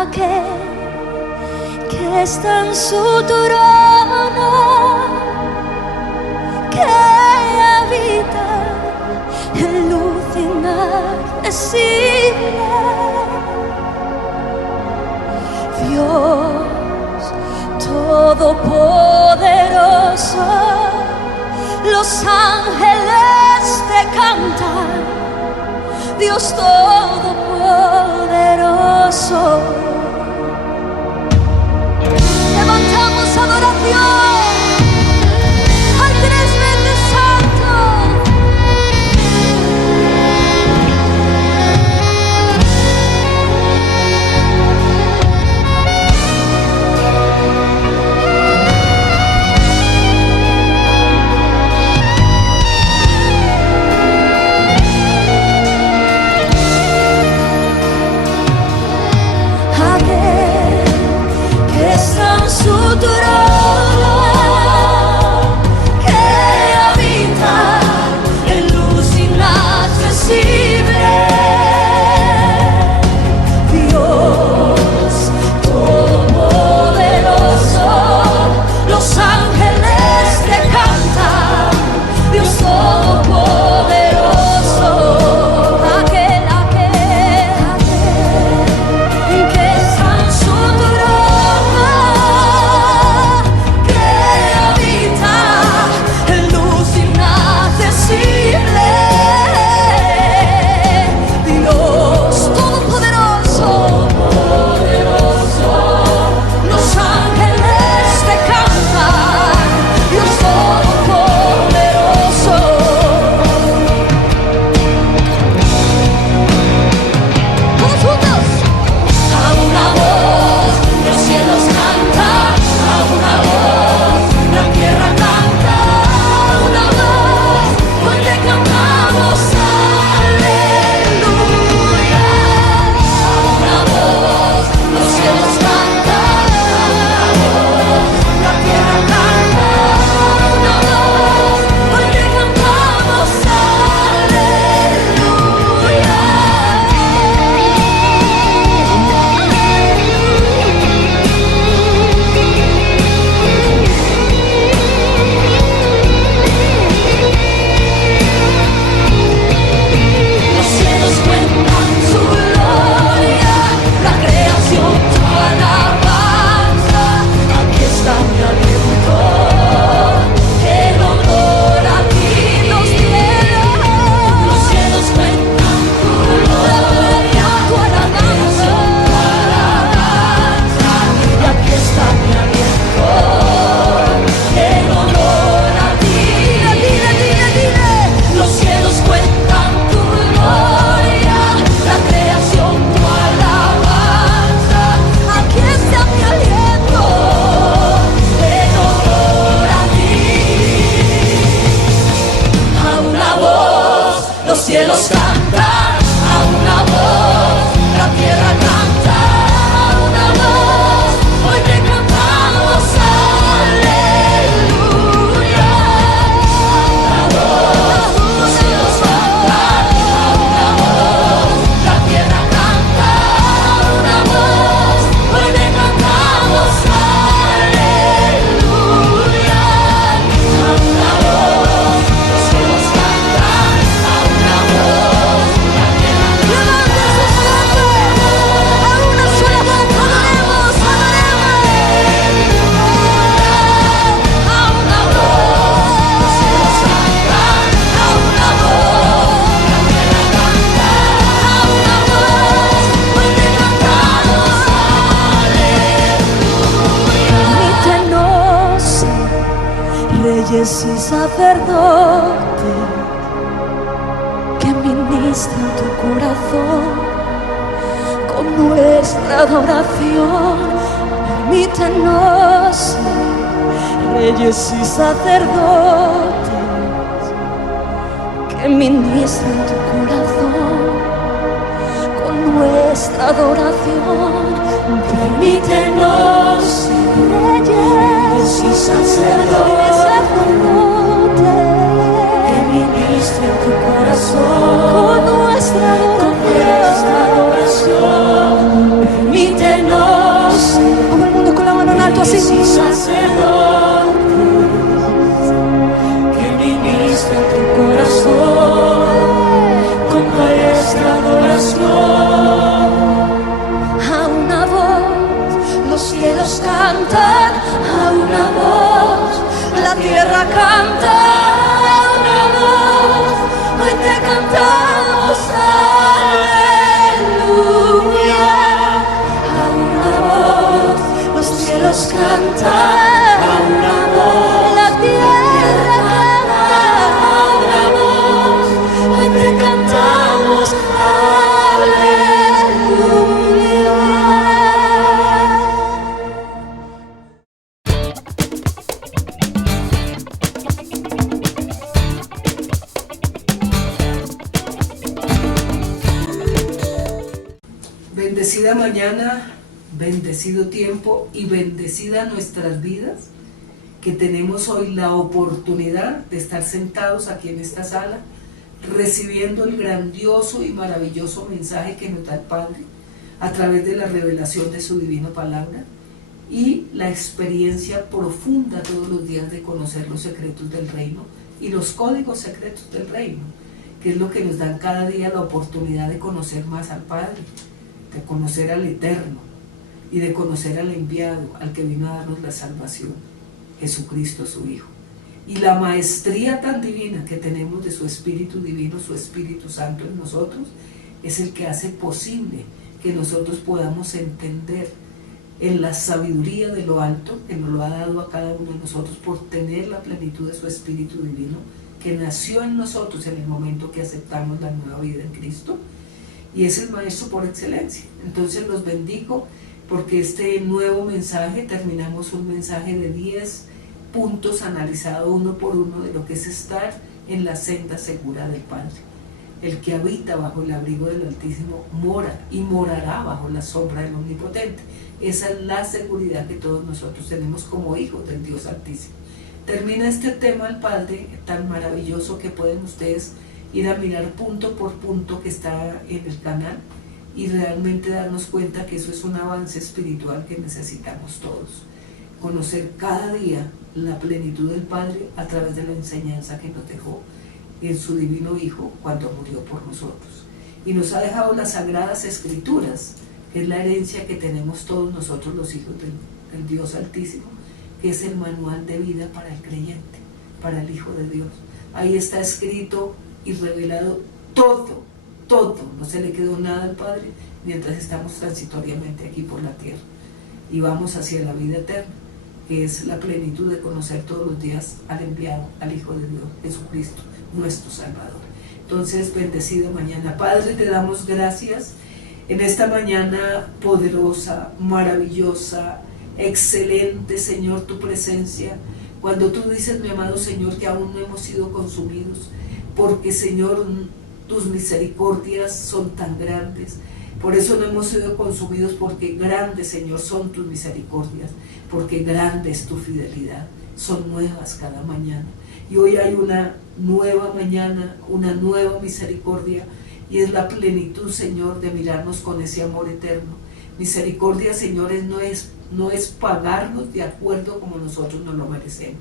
aquel que está en su trono, que habita en luz inaccesible. Dios Todopoderoso, los ángeles te cantan, Dios Todopoderoso. Levantamos adoración al tres veces santo. Su trono, que habita en luz inaccesible. Dios Todopoderoso, los ángeles te cantan, Dios Todopoderoso. Aquel que está en su trono, cielos cantan a una voz, la tierra canta a una voz, hoy te cantamos aleluya. A una voz, los cielos cantan a una voz, la tierra canta a una voz, hoy te cantamos aleluya. A una voz, los cielos cantan a una voz, la tierra canta a una sola voz, adoremos, a una voz, los cielos cantan a una voz, la tierra canta a una voz, hoy te cantamos aleluya. Imítenos, reyes y sacerdotes, que ministran tu corazón con nuestra adoración. Permítenos ser reyes y sacerdotes, que ministran tu corazón con nuestra adoración. Permítenos ser reyes y sacerdotes, que ministren tu corazón con nuestra adoración. Permítenos canto así. Que ministra en tu corazón con maestra adoración. A una voz los cielos cantan, a una voz la tierra canta, a una voz hoy te cantamos aleluya. A una voz los cielos cantan, a una voz la tierra canta, a una voz hoy te cantamos aleluya. Bendecida mañana, bendecido tiempo y bendecida nuestras vidas, que tenemos hoy la oportunidad de estar sentados aquí en esta sala, recibiendo el grandioso y maravilloso mensaje que nos da el Padre a través de la revelación de su divina palabra y la experiencia profunda todos los días de conocer los secretos del reino y los códigos secretos del reino, que es lo que nos dan cada día la oportunidad de conocer más al Padre, de conocer al Eterno y de conocer al enviado, al que vino a darnos la salvación, Jesucristo su Hijo. Y la maestría tan divina que tenemos de su Espíritu Divino, su Espíritu Santo en nosotros, es el que hace posible que nosotros podamos entender en la sabiduría de lo alto, que nos lo ha dado a cada uno de nosotros por tener la plenitud de su Espíritu Divino, que nació en nosotros en el momento que aceptamos la nueva vida en Cristo, y es el maestro por excelencia. Entonces los bendigo porque este nuevo mensaje, terminamos un mensaje de 10 puntos analizado uno por uno de lo que es estar en la senda segura del Padre. El que habita bajo el abrigo del Altísimo mora y morará bajo la sombra del Omnipotente. Esa es la seguridad que todos nosotros tenemos como hijos del Dios Altísimo. Termina este tema el Padre tan maravilloso que pueden ustedes ir a mirar punto por punto que está en el canal y realmente darnos cuenta que eso es un avance espiritual que necesitamos todos. Conocer cada día la plenitud del Padre a través de la enseñanza que nos dejó en su divino Hijo cuando murió por nosotros. Y nos ha dejado las Sagradas Escrituras, que es la herencia que tenemos todos nosotros los hijos del Dios Altísimo, que es el manual de vida para el creyente, para el Hijo de Dios. Ahí está escrito y revelado todo, no se le quedó nada al Padre mientras estamos transitoriamente aquí por la tierra y vamos hacia la vida eterna, que es la plenitud de conocer todos los días al enviado, al Hijo de Dios, Jesucristo, nuestro Salvador. Entonces, bendecida mañana. Padre, te damos gracias en esta mañana poderosa, maravillosa, excelente, Señor, tu presencia, cuando tú dices, mi amado Señor, que aún no hemos sido consumidos, porque, Señor, tus misericordias son tan grandes. Por eso no hemos sido consumidos, porque grandes, Señor, son tus misericordias, porque grande es tu fidelidad. Son nuevas cada mañana. Y hoy hay una nueva mañana, una nueva misericordia, y es la plenitud, Señor, de mirarnos con ese amor eterno. Misericordia, señores, no es pagarnos de acuerdo como nosotros nos lo merecemos.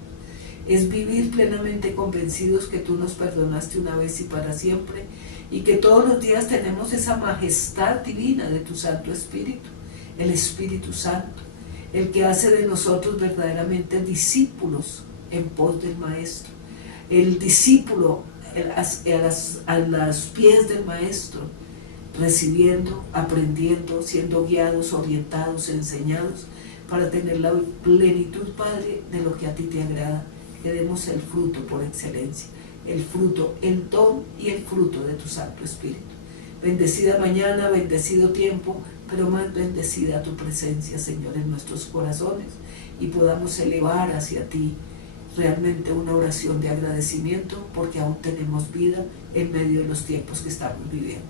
Es vivir plenamente convencidos que tú nos perdonaste una vez y para siempre, y que todos los días tenemos esa majestad divina de tu Santo Espíritu, el Espíritu Santo, el que hace de nosotros verdaderamente discípulos en pos del Maestro, el discípulo a los pies del Maestro, recibiendo, aprendiendo, siendo guiados, orientados, enseñados, para tener la plenitud, Padre, de lo que a ti te agrada, que demos el fruto por excelencia, el fruto, el don y el fruto de tu Santo Espíritu. Bendecida mañana, bendecido tiempo, pero más bendecida tu presencia, Señor, en nuestros corazones, y podamos elevar hacia ti realmente una oración de agradecimiento, porque aún tenemos vida en medio de los tiempos que estamos viviendo.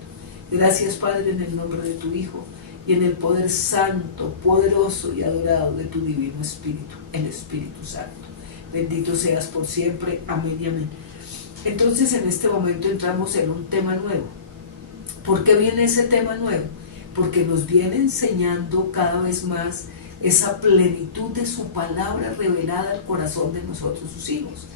Gracias, Padre, en el nombre de tu Hijo y en el poder santo, poderoso y adorado de tu divino Espíritu, el Espíritu Santo. Bendito seas por siempre. Amén y amén. Entonces, en este momento entramos en un tema nuevo. ¿Por qué viene ese tema nuevo? Porque nos viene enseñando cada vez más esa plenitud de su palabra revelada al corazón de nosotros, sus hijos.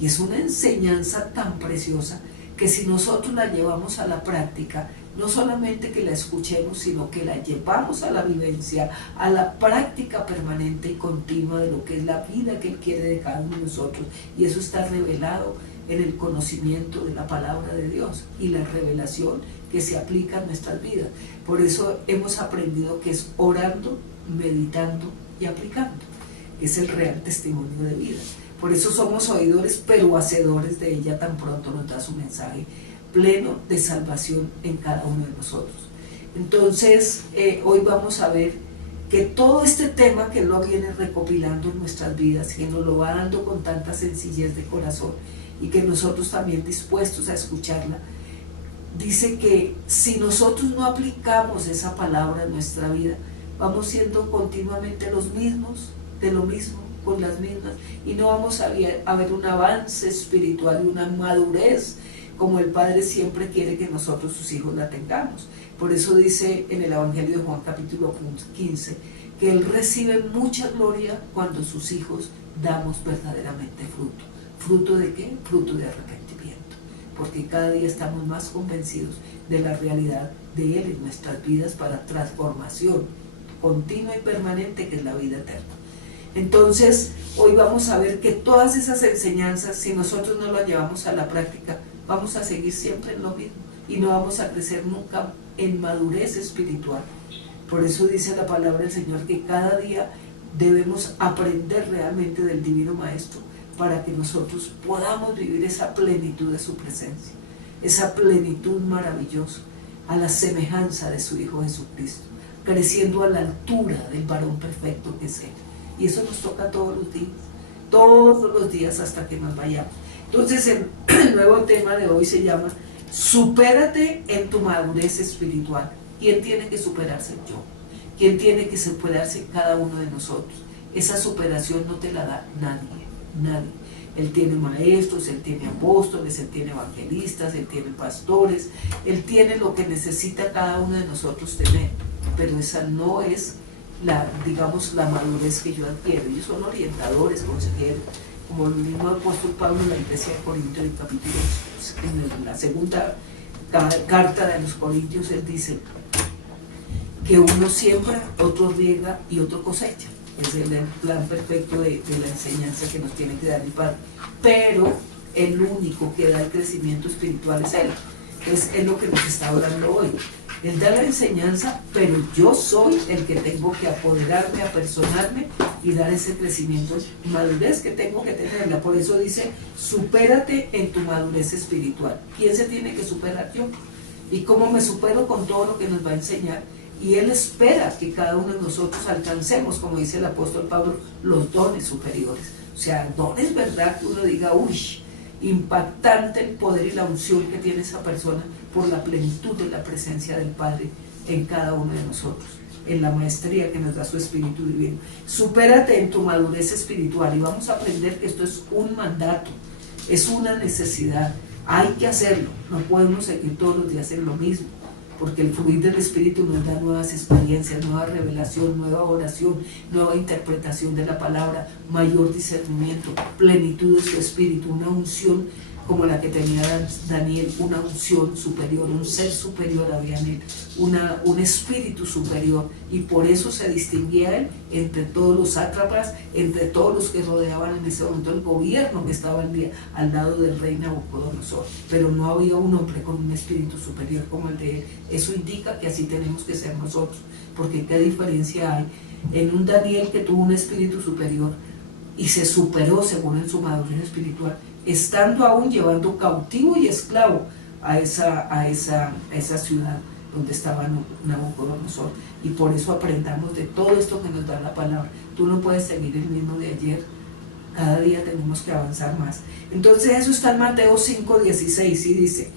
Y es una enseñanza tan preciosa que si nosotros la llevamos a la práctica, no solamente que la escuchemos, sino que la llevamos a la vivencia, a la práctica permanente y continua de lo que es la vida que Él quiere de cada uno de nosotros. Y eso está revelado en el conocimiento de la palabra de Dios y la revelación que se aplica a nuestras vidas. Por eso hemos aprendido que es orando, meditando y aplicando. Es el real testimonio de vida. Por eso somos oidores, pero hacedores de ella tan pronto nos da su mensaje pleno de salvación en cada uno de nosotros. Entonces, hoy vamos a ver que todo este tema que Él lo viene recopilando en nuestras vidas, que nos lo va dando con tanta sencillez de corazón y que nosotros también dispuestos a escucharla, dice que si nosotros no aplicamos esa palabra en nuestra vida, vamos siendo continuamente los mismos, de lo mismo, con las mismas, y no vamos a ver un avance espiritual y una madurez como el Padre siempre quiere que nosotros, sus hijos, la tengamos. Por eso dice en el Evangelio de Juan capítulo 15, que Él recibe mucha gloria cuando sus hijos damos verdaderamente fruto. ¿Fruto de qué? Fruto de arrepentimiento. Porque cada día estamos más convencidos de la realidad de Él en nuestras vidas para transformación continua y permanente, que es la vida eterna. Entonces, hoy vamos a ver que todas esas enseñanzas, si nosotros no las llevamos a la práctica, vamos a seguir siempre en lo mismo y no vamos a crecer nunca en madurez espiritual. Por eso dice la palabra del Señor que cada día debemos aprender realmente del Divino Maestro para que nosotros podamos vivir esa plenitud de su presencia, esa plenitud maravillosa, a la semejanza de su Hijo Jesucristo, creciendo a la altura del varón perfecto que es Él. Y eso nos toca todos los días hasta que nos vayamos. Entonces el nuevo tema de hoy se llama supérate en tu madurez espiritual. ¿Quién tiene que superarse? Yo. ¿Quién tiene que superarse? Cada uno de nosotros. Esa superación no te la da nadie. Él tiene maestros, Él tiene apóstoles, Él tiene evangelistas, Él tiene pastores, Él tiene lo que necesita cada uno de nosotros tener, pero esa no es la madurez que yo adquiero. Ellos son orientadores, consejeros, como el mismo apóstol Pablo en la iglesia de Corintios, en el capítulo, en la segunda carta de los Corintios, él dice que uno siembra, otro riega y otro cosecha. Es el plan perfecto de la enseñanza que nos tiene que dar el Padre. Pero el único que da el crecimiento espiritual es Él. Es lo que nos está hablando hoy. Él da la enseñanza, pero yo soy el que tengo que apoderarme, apersonarme y dar ese crecimiento, madurez que tengo que tenerla. Por eso dice, supérate en tu madurez espiritual. ¿Quién se tiene que superar? Yo. ¿Y cómo me supero? Con todo lo que nos va a enseñar. Y Él espera que cada uno de nosotros alcancemos, como dice el apóstol Pablo, los dones superiores. O sea, dones, ¿verdad? Que uno diga, uy, impactante el poder y la unción que tiene esa persona por la plenitud de la presencia del Padre en cada uno de nosotros, en la maestría que nos da su Espíritu Divino. Supérate en tu madurez espiritual, y vamos a aprender que esto es un mandato, es una necesidad, hay que hacerlo, no podemos seguir todos los días en lo mismo, porque el fluir del Espíritu nos da nuevas experiencias, nueva revelación, nueva oración, nueva interpretación de la palabra, mayor discernimiento, plenitud de su Espíritu, una unción como la que tenía Daniel, una unción superior, un ser superior había en él, un espíritu superior, y por eso se distinguía él entre todos los sátrapas, entre todos los que rodeaban en ese momento el gobierno que estaba al lado del rey Nabucodonosor, pero no había un hombre con un espíritu superior como el de él. Eso indica que así tenemos que ser nosotros, porque qué diferencia hay en un Daniel que tuvo un espíritu superior y se superó según en su madurez espiritual, estando aún llevando cautivo y esclavo a esa ciudad donde estaba Nabucodonosor. Y por eso aprendamos de todo esto que nos da la palabra. Tú no puedes seguir el mismo de ayer, cada día tenemos que avanzar más. Entonces eso está en Mateo 5:16 y dice,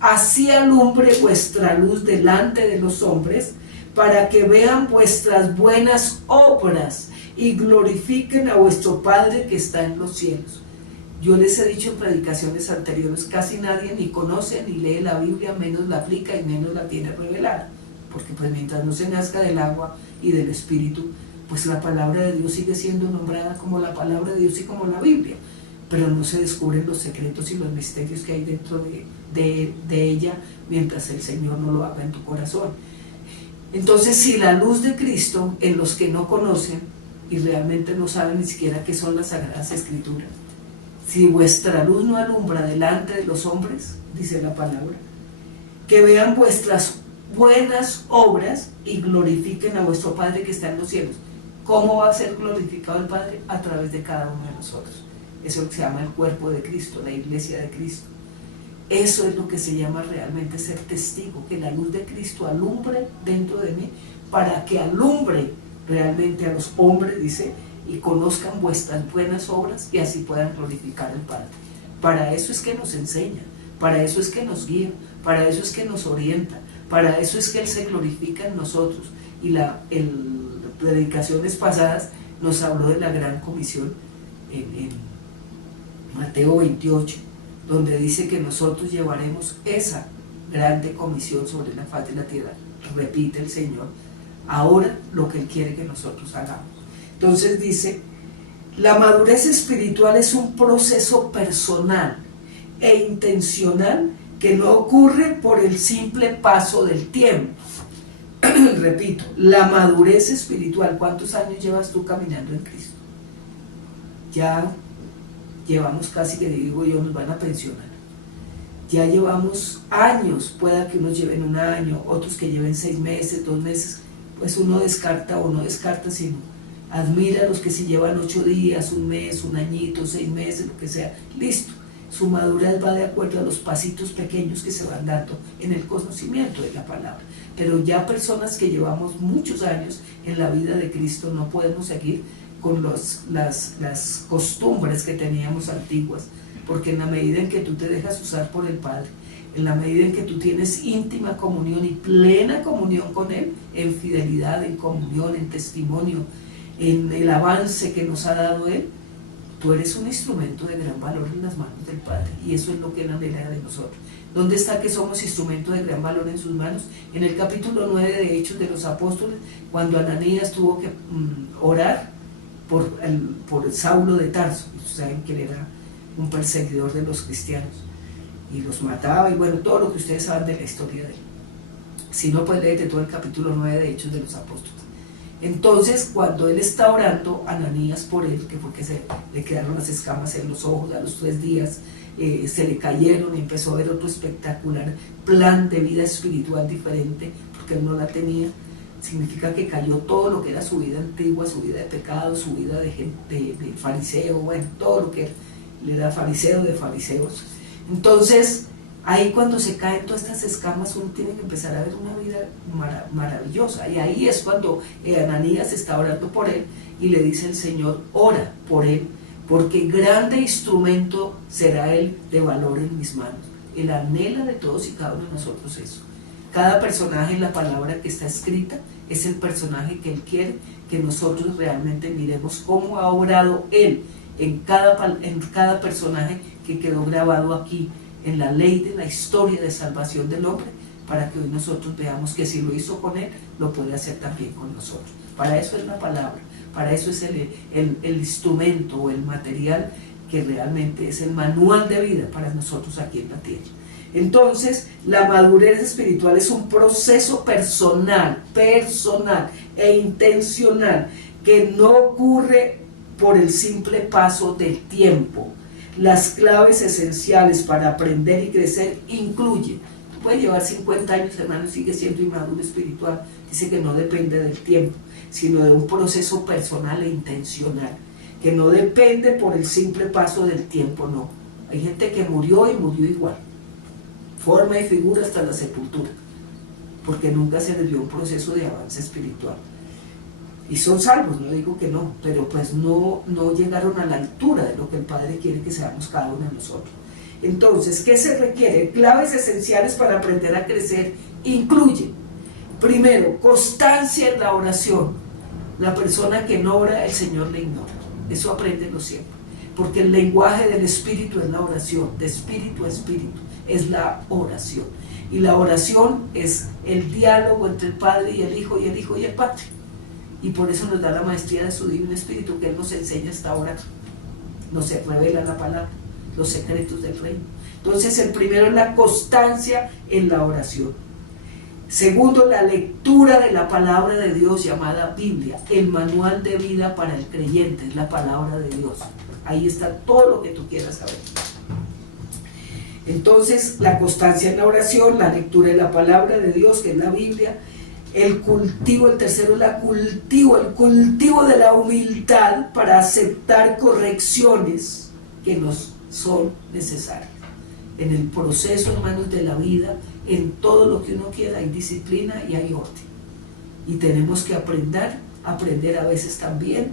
así alumbre vuestra luz delante de los hombres, para que vean vuestras buenas obras y glorifiquen a vuestro Padre que está en los cielos. Yo les he dicho en predicaciones anteriores, casi nadie ni conoce ni lee la Biblia, menos la aplica y menos la tiene revelada, porque pues mientras no se nazca del agua y del Espíritu, pues la palabra de Dios sigue siendo nombrada como la palabra de Dios y como la Biblia, pero no se descubren los secretos y los misterios que hay dentro de ella mientras el Señor no lo haga en tu corazón. Entonces, si la luz de Cristo en los que no conocen y realmente no saben ni siquiera qué son las Sagradas Escrituras, si vuestra luz no alumbra delante de los hombres, dice la palabra, que vean vuestras buenas obras y glorifiquen a vuestro Padre que está en los cielos. ¿Cómo va a ser glorificado el Padre? A través de cada uno de nosotros. Eso es lo que se llama el cuerpo de Cristo, la iglesia de Cristo. Eso es lo que se llama realmente ser testigo, que la luz de Cristo alumbre dentro de mí, para que alumbre realmente a los hombres, dice, y conozcan vuestras buenas obras y así puedan glorificar al Padre. Para eso es que nos enseña, para eso es que nos guía, para eso es que nos orienta, para eso es que Él se glorifica en nosotros. Y en predicaciones pasadas nos habló de la gran comisión en Mateo 28, donde dice que nosotros llevaremos esa grande comisión sobre la faz de la tierra. Repite el Señor ahora lo que Él quiere que nosotros hagamos. Entonces dice, la madurez espiritual es un proceso personal e intencional que no ocurre por el simple paso del tiempo. Repito, la madurez espiritual. ¿Cuántos años llevas tú caminando en Cristo? Ya llevamos casi, que digo yo, nos van a pensionar. Ya llevamos años, pueda que unos lleven un año, otros que lleven 6 meses, 2 meses, pues uno descarta o no descarta, sino admira a los que se llevan 8 días, un mes, un añito, 6 meses, lo que sea, listo. Su madurez va de acuerdo a los pasitos pequeños que se van dando en el conocimiento de la palabra. Pero ya personas que llevamos muchos años en la vida de Cristo no podemos seguir con las costumbres que teníamos antiguas, porque en la medida en que tú te dejas usar por el Padre, en la medida en que tú tienes íntima comunión y plena comunión con Él, en fidelidad, en comunión, en testimonio, en el avance que nos ha dado Él, tú eres un instrumento de gran valor en las manos del Padre, y eso es lo que Él anhela de nosotros. ¿Dónde está que somos instrumento de gran valor en sus manos? En el capítulo 9 de Hechos de los Apóstoles, cuando Ananías tuvo que orar por Saulo de Tarso. Ustedes saben que él era un perseguidor de los cristianos y los mataba, y bueno, todo lo que ustedes saben de la historia de él. Si no, pues léete todo el capítulo 9 de Hechos de los Apóstoles. Entonces, cuando él está orando, Ananías por él, que porque se le quedaron las escamas en los ojos a los 3 días, se le cayeron y empezó a ver otro espectacular plan de vida espiritual diferente, porque él no la tenía. Significa que cayó todo lo que era su vida antigua, su vida de pecado, su vida de fariseo, bueno, todo lo que él era fariseo de fariseos. Entonces, ahí cuando se caen todas estas escamas, uno tiene que empezar a ver una vida maravillosa. Y ahí es cuando Ananías está orando por él y le dice el Señor, ora por él, porque grande instrumento será él de valor en mis manos. Él anhela de todos y cada uno de nosotros eso. Cada personaje en la palabra que está escrita es el personaje que Él quiere que nosotros realmente miremos cómo ha obrado Él en cada personaje que quedó grabado aquí en la ley de la historia de salvación del hombre, para que hoy nosotros veamos que si lo hizo con Él, lo puede hacer también con nosotros. Para eso es la palabra, para eso es el instrumento o el material que realmente es el manual de vida para nosotros aquí en la tierra. Entonces, la madurez espiritual es un proceso personal e intencional que no ocurre por el simple paso del tiempo. Las claves esenciales para aprender y crecer incluyen, puede llevar 50 años, hermano, y sigue siendo inmaduro espiritual. Dice que no depende del tiempo, sino de un proceso personal e intencional, que no depende por el simple paso del tiempo, no. Hay gente que murió y murió igual, forma y figura hasta la sepultura, porque nunca se les dio un proceso de avance espiritual. Y son salvos, no digo que no, pero pues no llegaron a la altura de lo que el Padre quiere que seamos cada uno de nosotros. Entonces, ¿qué se requiere? Claves esenciales para aprender a crecer incluyen, primero, constancia en la oración. La persona que no ora, el Señor le ignora. Eso apréndelo siempre, porque el lenguaje del Espíritu es la oración, de espíritu a espíritu, es la oración. Y la oración es el diálogo entre el Padre y el Hijo, y el Hijo y el Padre. y por eso nos da la maestría de su Divino Espíritu, que Él nos enseña hasta orar, nos revela la palabra, los secretos del reino. Entonces el primero es la constancia en la oración. Segundo, la lectura de la palabra de Dios llamada Biblia, el manual de vida para el creyente, es la palabra de Dios. Ahí está todo lo que tú quieras saber. Entonces, la constancia en la oración, la lectura de la palabra de Dios, que es la Biblia, el cultivo, el tercero es el cultivo de la humildad para aceptar correcciones que nos son necesarias. En el proceso, hermanos, de la vida, en todo lo que uno quiera, hay disciplina y hay orden. Y tenemos que aprender a veces también,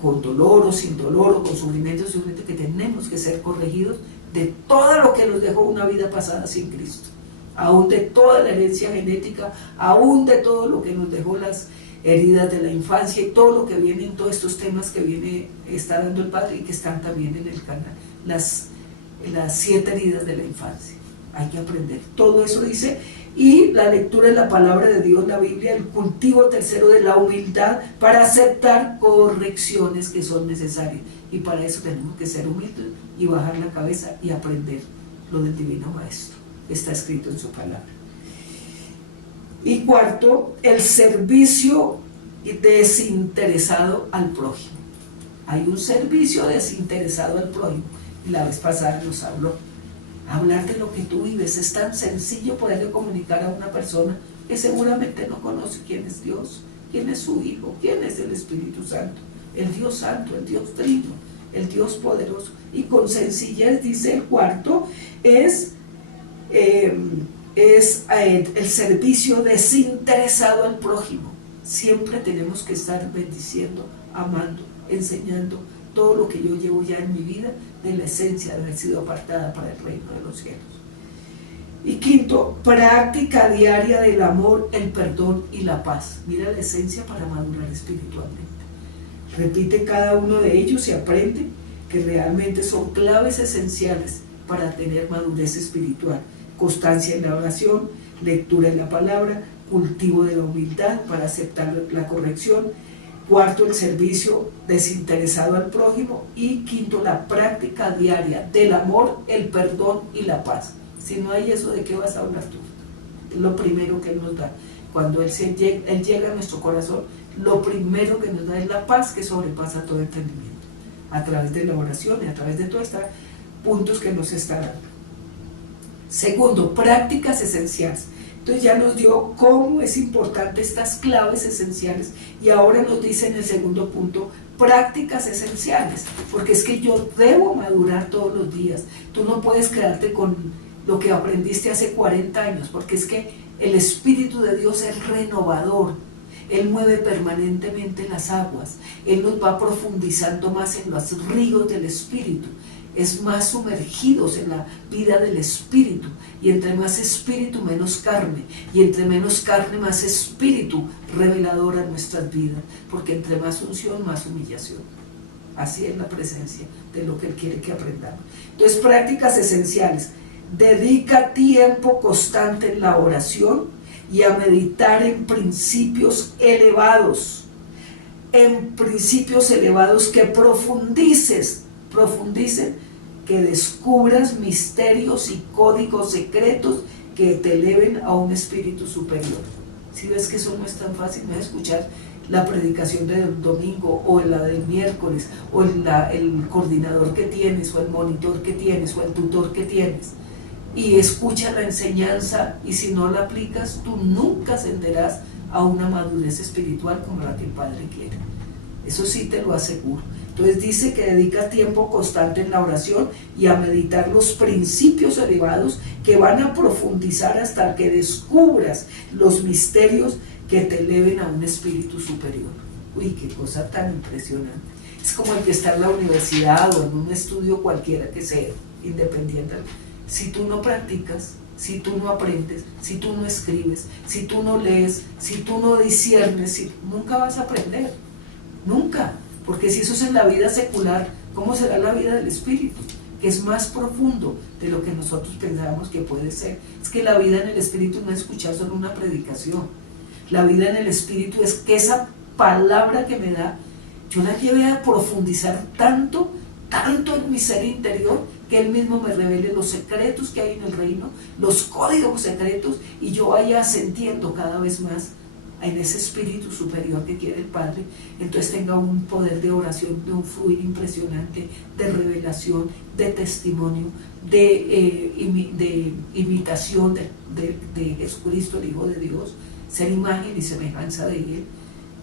con dolor o sin dolor, o con sufrimiento, que tenemos que ser corregidos de todo lo que nos dejó una vida pasada sin Cristo, aún de toda la herencia genética, aún de todo lo que nos dejó las heridas de la infancia y todo lo que viene en todos estos temas que está dando el Padre y que están también en el canal, las 7 heridas de la infancia. Hay que aprender, todo eso dice. Y la lectura de la palabra de Dios, la Biblia, el cultivo tercero de la humildad para aceptar correcciones que son necesarias. Y para eso tenemos que ser humildes y bajar la cabeza y aprender lo del Divino Maestro. Está escrito en su palabra. Y cuarto, el servicio desinteresado al prójimo. Hay un servicio desinteresado al prójimo. Y la vez pasada nos habló. Hablar de lo que tú vives, es tan sencillo poderle comunicar a una persona que seguramente no conoce quién es Dios, quién es su Hijo, quién es el Espíritu Santo, el Dios Santo, el Dios Trino, el Dios poderoso. Y con sencillez, dice el cuarto, es el servicio desinteresado al prójimo. Siempre tenemos que estar bendiciendo, amando, enseñando todo lo que yo llevo ya en mi vida, de la esencia de haber sido apartada para el reino de los cielos. Y quinto, práctica diaria del amor, el perdón y la paz. Mira la esencia para madurar espiritualmente. Repite cada uno de ellos y aprende que realmente son claves esenciales para tener madurez espiritual. Constancia en la oración, lectura de la palabra, cultivo de la humildad para aceptar la corrección. Cuarto, el servicio desinteresado al prójimo. Y quinto, la práctica diaria del amor, el perdón y la paz. Si no hay eso, ¿de qué vas a hablar tú? Es lo primero que Él nos da. Cuando Él llega a nuestro corazón, lo primero que nos da es la paz que sobrepasa todo entendimiento. A través de la oración y a través de todos estos puntos que nos está dando. Segundo, prácticas esenciales. Entonces ya nos dio cómo es importante estas claves esenciales y ahora nos dice en el segundo punto, prácticas esenciales, porque es que yo debo madurar todos los días. Tú no puedes quedarte con lo que aprendiste hace 40 años, porque es que el Espíritu de Dios es renovador. Él mueve permanentemente las aguas, Él nos va profundizando más en los ríos del Espíritu. Es más sumergidos en la vida del Espíritu, y entre más Espíritu menos carne, y entre menos carne más Espíritu revelador a nuestras vidas, porque entre más unción más humillación. Así es la presencia de lo que Él quiere que aprendamos. Entonces, prácticas esenciales: dedica tiempo constante en la oración y a meditar en principios elevados, que profundicen, que descubras misterios y códigos secretos que te eleven a un espíritu superior. Si ves que eso no es tan fácil, no es escuchar la predicación del domingo o la del miércoles, o el coordinador que tienes, o el monitor que tienes, o el tutor que tienes, y escucha la enseñanza, y si no la aplicas, tú nunca ascenderás a una madurez espiritual como la que el Padre quiere. Eso sí te lo aseguro. Entonces dice que dedica tiempo constante en la oración y a meditar los principios elevados que van a profundizar hasta que descubras los misterios que te eleven a un espíritu superior. Uy, qué cosa tan impresionante. Es como el que está en la universidad o en un estudio cualquiera que sea, independiente. Si tú no practicas, si tú no aprendes, si tú no escribes, si tú no lees, si tú no disciernes, nunca vas a aprender. Nunca. Porque si eso es en la vida secular, ¿cómo será la vida del Espíritu? Que es más profundo de lo que nosotros pensábamos que puede ser. Es que la vida en el Espíritu no es escuchar solo una predicación. La vida en el Espíritu es que esa palabra que me da, yo la llevé a profundizar tanto en mi ser interior, que Él mismo me revele los secretos que hay en el reino, los códigos secretos, y yo vaya ascendiendo cada vez más en ese espíritu superior que quiere el Padre. Entonces tenga un poder de oración, de un fluir impresionante, de revelación, de testimonio, de imitación de Jesucristo, el Hijo de Dios, ser imagen y semejanza de Él,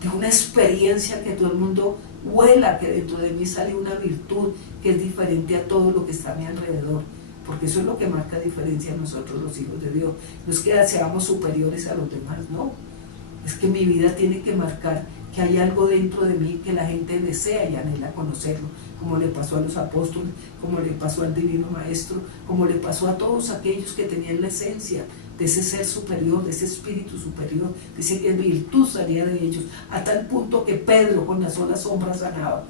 de una experiencia que todo el mundo huela, que dentro de mí sale una virtud que es diferente a todo lo que está a mi alrededor, porque eso es lo que marca diferencia a nosotros los hijos de Dios. No es que seamos superiores a los demás, no, es que mi vida tiene que marcar que hay algo dentro de mí que la gente desea y anhela conocerlo, como le pasó a los apóstoles, como le pasó al Divino Maestro, como le pasó a todos aquellos que tenían la esencia de ese ser superior, de ese espíritu superior, dice que virtud salía de ellos, a tal punto que Pedro con la sola sombra sanaba.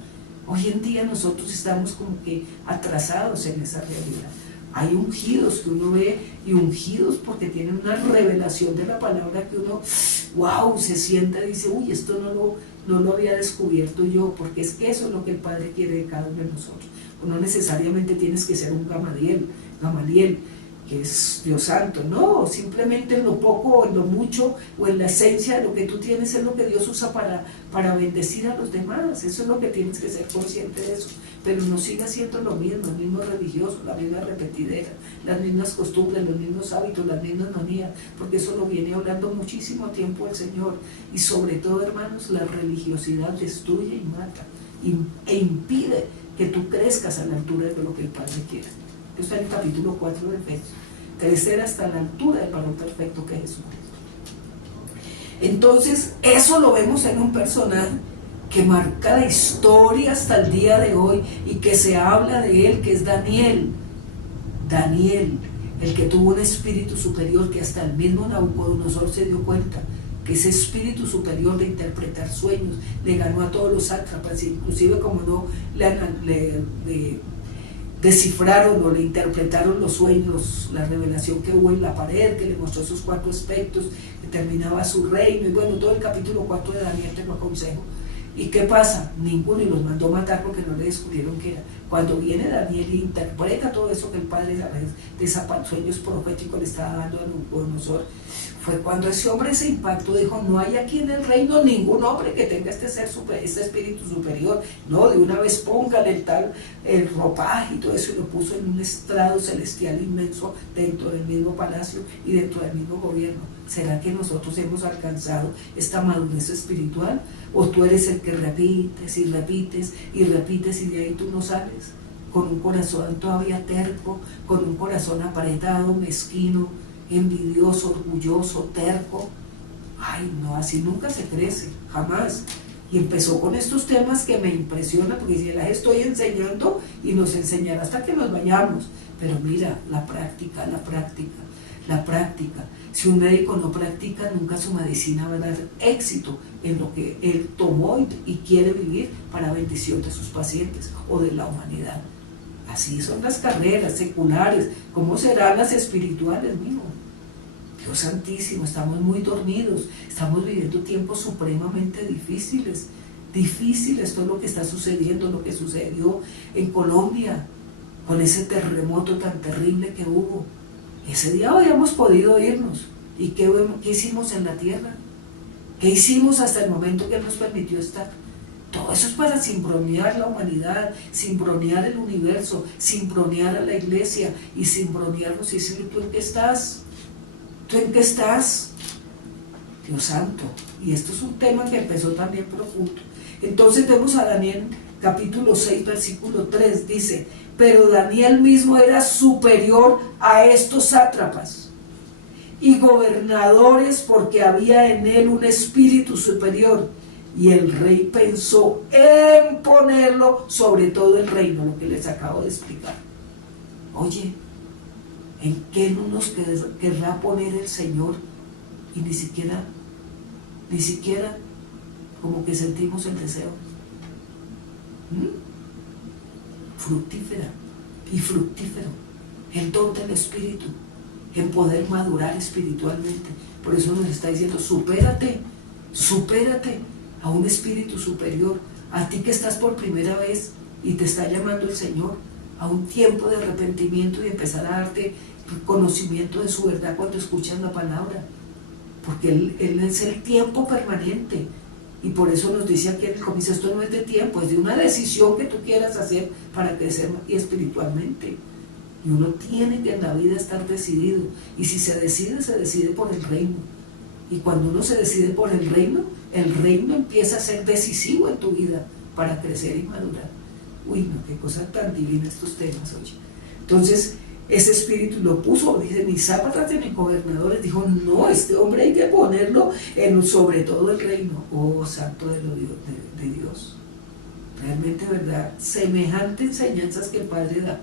Hoy en día nosotros estamos como que atrasados en esa realidad. Hay ungidos que uno ve, y ungidos porque tienen una revelación de la palabra que uno, wow, se sienta y dice, uy, esto no lo había descubierto yo, porque es que eso es lo que el Padre quiere de cada uno de nosotros. No necesariamente tienes que ser un Gamaliel, que es Dios santo, no, simplemente en lo poco o en lo mucho o en la esencia de lo que tú tienes es lo que Dios usa para bendecir a los demás. Eso es lo que tienes que ser consciente de eso, pero no siga siendo lo mismo, el mismo religioso, la misma repetidera, las mismas costumbres, los mismos hábitos, las mismas manías, porque eso lo viene hablando muchísimo tiempo el Señor. Y sobre todo, hermanos, la religiosidad destruye y mata e impide que tú crezcas a la altura de lo que el Padre quiere. Esto está en el capítulo 4 de Efesios. Crecer hasta la altura del varón perfecto que es Jesucristo. Entonces, eso lo vemos en un personaje que marca la historia hasta el día de hoy y que se habla de él, que es Daniel. Daniel, el que tuvo un espíritu superior que hasta el mismo Nabucodonosor se dio cuenta que ese espíritu superior de interpretar sueños le ganó a todos los sátrapas, inclusive como no le descifraron o le interpretaron los sueños, la revelación que hubo en la pared, que le mostró esos 4 aspectos, que terminaba su reino, y bueno, todo el capítulo 4 de Daniel te lo aconsejo. ¿Y qué pasa? Ninguno, y los mandó matar porque no le descubrieron qué era. Cuando viene Daniel e interpreta todo eso que el Padre a veces de sueños proféticos le estaba dando a Nabucodonosor, fue cuando ese hombre se impactó, dijo, no hay aquí en el reino ningún hombre que tenga este espíritu superior, no, de una vez póngale el ropaje y todo eso, y lo puso en un estrado celestial inmenso dentro del mismo palacio y dentro del mismo gobierno. ¿Será que nosotros hemos alcanzado esta madurez espiritual? ¿O tú eres el que repites y repites y repites y de ahí tú no sales? Con un corazón todavía terco, con un corazón apretado, mezquino, envidioso, orgulloso, terco. Ay, no, así nunca se crece, jamás. Y empezó con estos temas que me impresionan, porque si las estoy enseñando y nos enseñará hasta que nos vayamos. Pero mira, la práctica. Si un médico no practica, nunca su medicina va a dar éxito en lo que él tomó y quiere vivir para bendición de sus pacientes o de la humanidad. Así son las carreras seculares. ¿Cómo serán las espirituales, mijo? Dios santísimo, estamos muy dormidos, estamos viviendo tiempos supremamente difíciles, todo lo que está sucediendo, lo que sucedió en Colombia, con ese terremoto tan terrible que hubo. Ese día habíamos podido irnos, ¿y qué hicimos en la tierra? ¿Qué hicimos hasta el momento que nos permitió estar? Todo eso es para cimbronear la humanidad, cimbronear el universo, cimbronear a la iglesia y cimbronearnos y decirle, ¿tú en qué estás? ¿Tú en qué estás? Dios santo. Y esto es un tema que empezó también profundo. Entonces vemos a Daniel, capítulo 6, versículo 3, dice, pero Daniel mismo era superior a estos sátrapas y gobernadores porque había en él un espíritu superior. Y el rey pensó en ponerlo sobre todo el reino, lo que les acabo de explicar. Oye, ¿en qué no nos querrá poner el Señor? Y ni siquiera como que sentimos el deseo. Fructífero, el don del Espíritu, en poder madurar espiritualmente. Por eso nos está diciendo, supérate. a un espíritu superior, a ti que estás por primera vez y te está llamando el Señor a un tiempo de arrepentimiento y empezar a darte conocimiento de su verdad cuando escuchas la palabra, porque Él es el tiempo permanente. Y por eso nos dice aquí en el comienzo, esto no es de tiempo, es de una decisión que tú quieras hacer para crecer espiritualmente. Y uno tiene que en la vida estar decidido. Y si se decide por el reino. Y cuando uno se decide por el reino empieza a ser decisivo en tu vida para crecer y madurar. Uy, no, qué cosa tan divina estos temas, oye. Entonces, ese espíritu lo puso, dice, mis zápatas de mis gobernadores, dijo, no, este hombre hay que ponerlo sobre todo el reino. Oh, santo de Dios. Realmente, ¿verdad? Semejantes enseñanzas que el Padre da.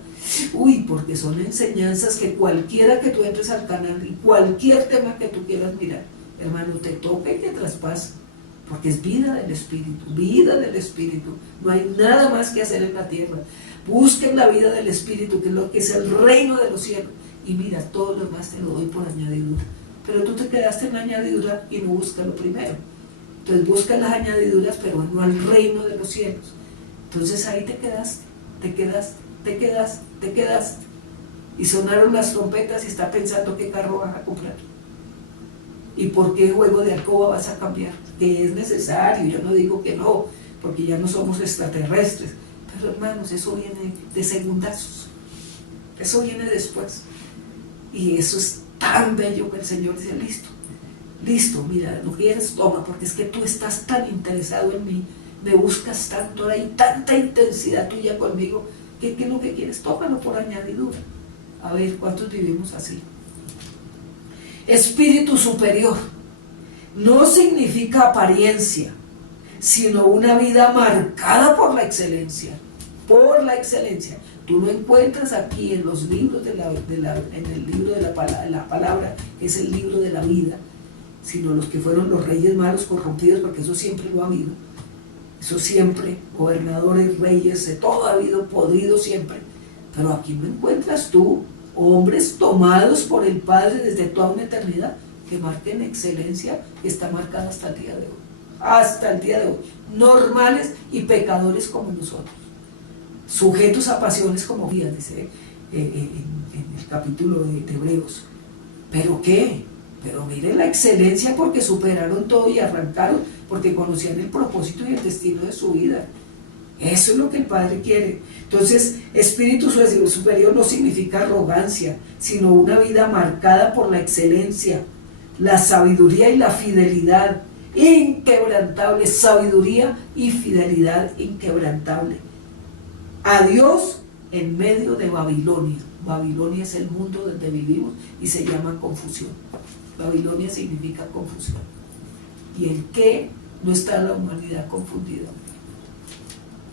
Uy, porque son enseñanzas que cualquiera que tú entres al canal y cualquier tema que tú quieras mirar, hermano, te toca y te traspasa. Porque es vida del Espíritu, vida del Espíritu. No hay nada más que hacer en la tierra. Busquen la vida del Espíritu, que es lo que es el reino de los cielos. Y mira, todo lo demás te lo doy por añadidura. Pero tú te quedaste en la añadidura y no buscas lo primero. Entonces busca las añadiduras, pero no al reino de los cielos. Entonces ahí te quedaste. Y sonaron las trompetas y está pensando qué carro vas a comprar. ¿Y por qué juego de alcoba vas a cambiar? Que es necesario, yo no digo que no, porque ya no somos extraterrestres. Pero hermanos, eso viene de segundazos. Eso viene después. Y eso es tan bello que el Señor dice, listo, mira, lo quieres, toma, porque es que tú estás tan interesado en mí, me buscas tanto, hay tanta intensidad tuya conmigo, que ¿qué es lo que quieres? Tómalo por añadidura. A ver, ¿cuántos vivimos así? Espíritu superior no significa apariencia, sino una vida marcada por la excelencia. Por la excelencia. Tú no encuentras aquí en los libros en el libro de la palabra, que es el libro de la vida, sino los que fueron los reyes malos corrompidos, porque eso siempre lo ha habido. Eso siempre, gobernadores, reyes, de todo ha habido, podrido siempre. Pero aquí no encuentras tú hombres tomados por el Padre desde toda una eternidad, que marquen excelencia, que está marcada hasta el día de hoy. Hasta el día de hoy. Normales y pecadores como nosotros. Sujetos a pasiones como días, dice en el capítulo de Hebreos. ¿Pero qué? Pero miren la excelencia, porque superaron todo y arrancaron, porque conocían el propósito y el destino de su vida. Eso es lo que el Padre quiere. Entonces, espíritu superior no significa arrogancia, sino una vida marcada por la excelencia, la sabiduría y la fidelidad inquebrantable, sabiduría y fidelidad inquebrantable a Dios en medio de Babilonia. Babilonia es el mundo donde vivimos y se llama confusión. Babilonia significa confusión. ¿Y en qué no está la humanidad confundida?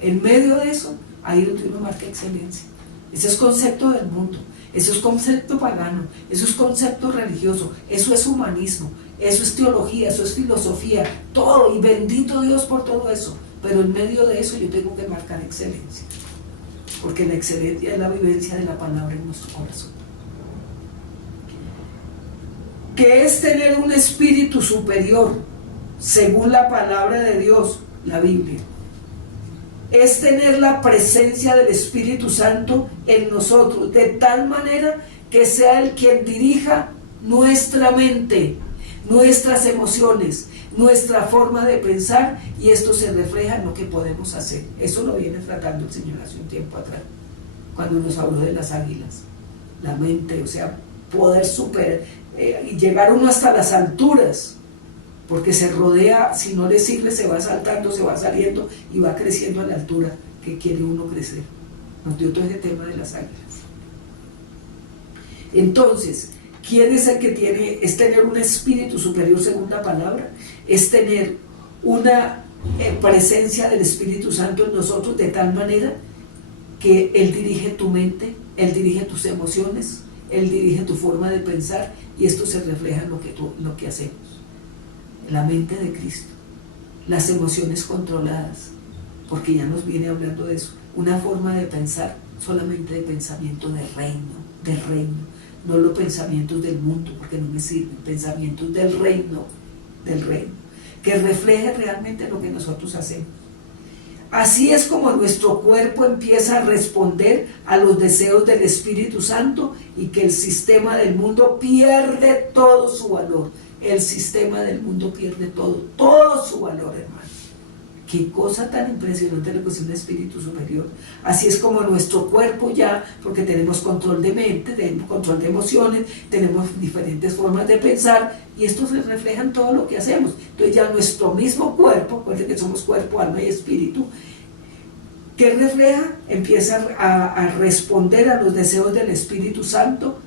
En medio de eso, ahí donde uno marca excelencia. Ese es concepto del mundo, eso es concepto pagano, eso es concepto religioso, eso es humanismo, eso es teología, eso es filosofía, todo, y bendito Dios por todo eso. Pero en medio de eso yo tengo que marcar excelencia, porque la excelencia es la vivencia de la palabra en nuestro corazón. ¿Qué es tener un espíritu superior? Según la palabra de Dios, la Biblia, es tener la presencia del Espíritu Santo en nosotros, de tal manera que sea Él quien dirija nuestra mente, nuestras emociones, nuestra forma de pensar, y esto se refleja en lo que podemos hacer. Eso lo viene tratando el Señor hace un tiempo atrás, cuando nos habló de las águilas, la mente, o sea, poder superar y llegar uno hasta las alturas, porque se rodea, si no le sirve, se va saltando, se va saliendo y va creciendo a la altura que quiere uno crecer. Nos dio todo ese tema de las águilas. Entonces, ¿quién es el que tiene? Es tener un espíritu superior según la palabra, es tener una presencia del Espíritu Santo en nosotros de tal manera que Él dirige tu mente, Él dirige tus emociones, Él dirige tu forma de pensar, y esto se refleja en lo que hacemos. La mente de Cristo, las emociones controladas, porque ya nos viene hablando de eso, una forma de pensar solamente de pensamiento de reino, no los pensamientos del mundo, porque no me sirven, pensamientos del reino. que refleje realmente lo que nosotros hacemos. Así es como nuestro cuerpo empieza a responder a los deseos del Espíritu Santo y que el sistema del mundo pierde todo su valor. El sistema del mundo pierde todo su valor, hermano. Qué cosa tan impresionante lo que es un espíritu superior. Así es como nuestro cuerpo ya, porque tenemos control de mente, tenemos control de emociones, tenemos diferentes formas de pensar y esto se refleja en todo lo que hacemos. Entonces ya nuestro mismo cuerpo, recuerden que somos cuerpo, alma y espíritu, ¿qué refleja? Empieza a responder a los deseos del Espíritu Santo,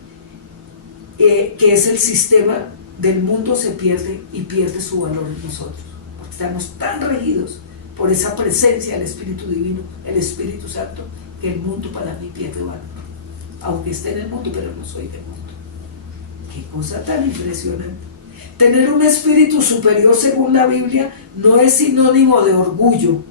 que es el sistema del mundo, se pierde y pierde su valor en nosotros, porque estamos tan regidos por esa presencia del Espíritu Divino, el Espíritu Santo, que el mundo para mí pierde valor, aunque esté en el mundo, pero no soy del mundo. Qué cosa tan impresionante. Tener un espíritu superior, según la Biblia, no es sinónimo de orgullo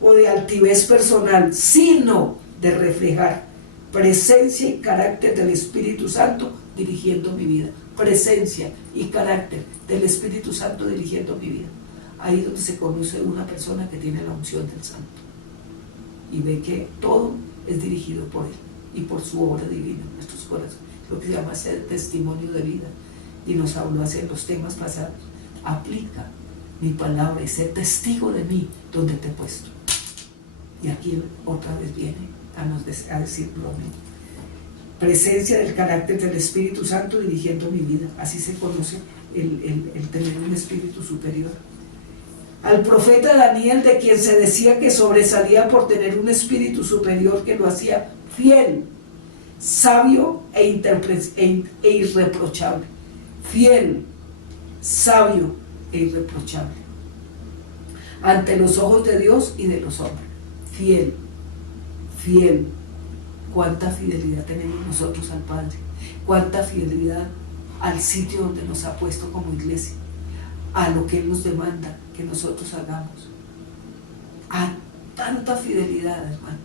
o de altivez personal, sino de reflejar presencia y carácter del Espíritu Santo dirigiendo mi vida. Presencia y carácter del Espíritu Santo dirigiendo mi vida. Ahí es donde se conoce una persona que tiene la unción del Santo y ve que todo es dirigido por Él y por su obra divina en nuestros corazones, lo que se llama ser testimonio de vida. Y nos habló hacia los temas pasados. Aplica mi palabra y sé testigo de mí donde te he puesto. Y aquí otra vez viene a decirlo a mí. Presencia del carácter del Espíritu Santo dirigiendo mi vida. Así se conoce el tener un espíritu superior. Al profeta Daniel, de quien se decía que sobresalía por tener un espíritu superior que lo hacía fiel, sabio e irreprochable. Fiel, sabio e irreprochable ante los ojos de Dios y de los hombres. Fiel, fiel. Cuánta fidelidad tenemos nosotros al Padre, cuánta fidelidad al sitio donde nos ha puesto como iglesia, a lo que Él nos demanda que nosotros hagamos. A tanta fidelidad, hermano.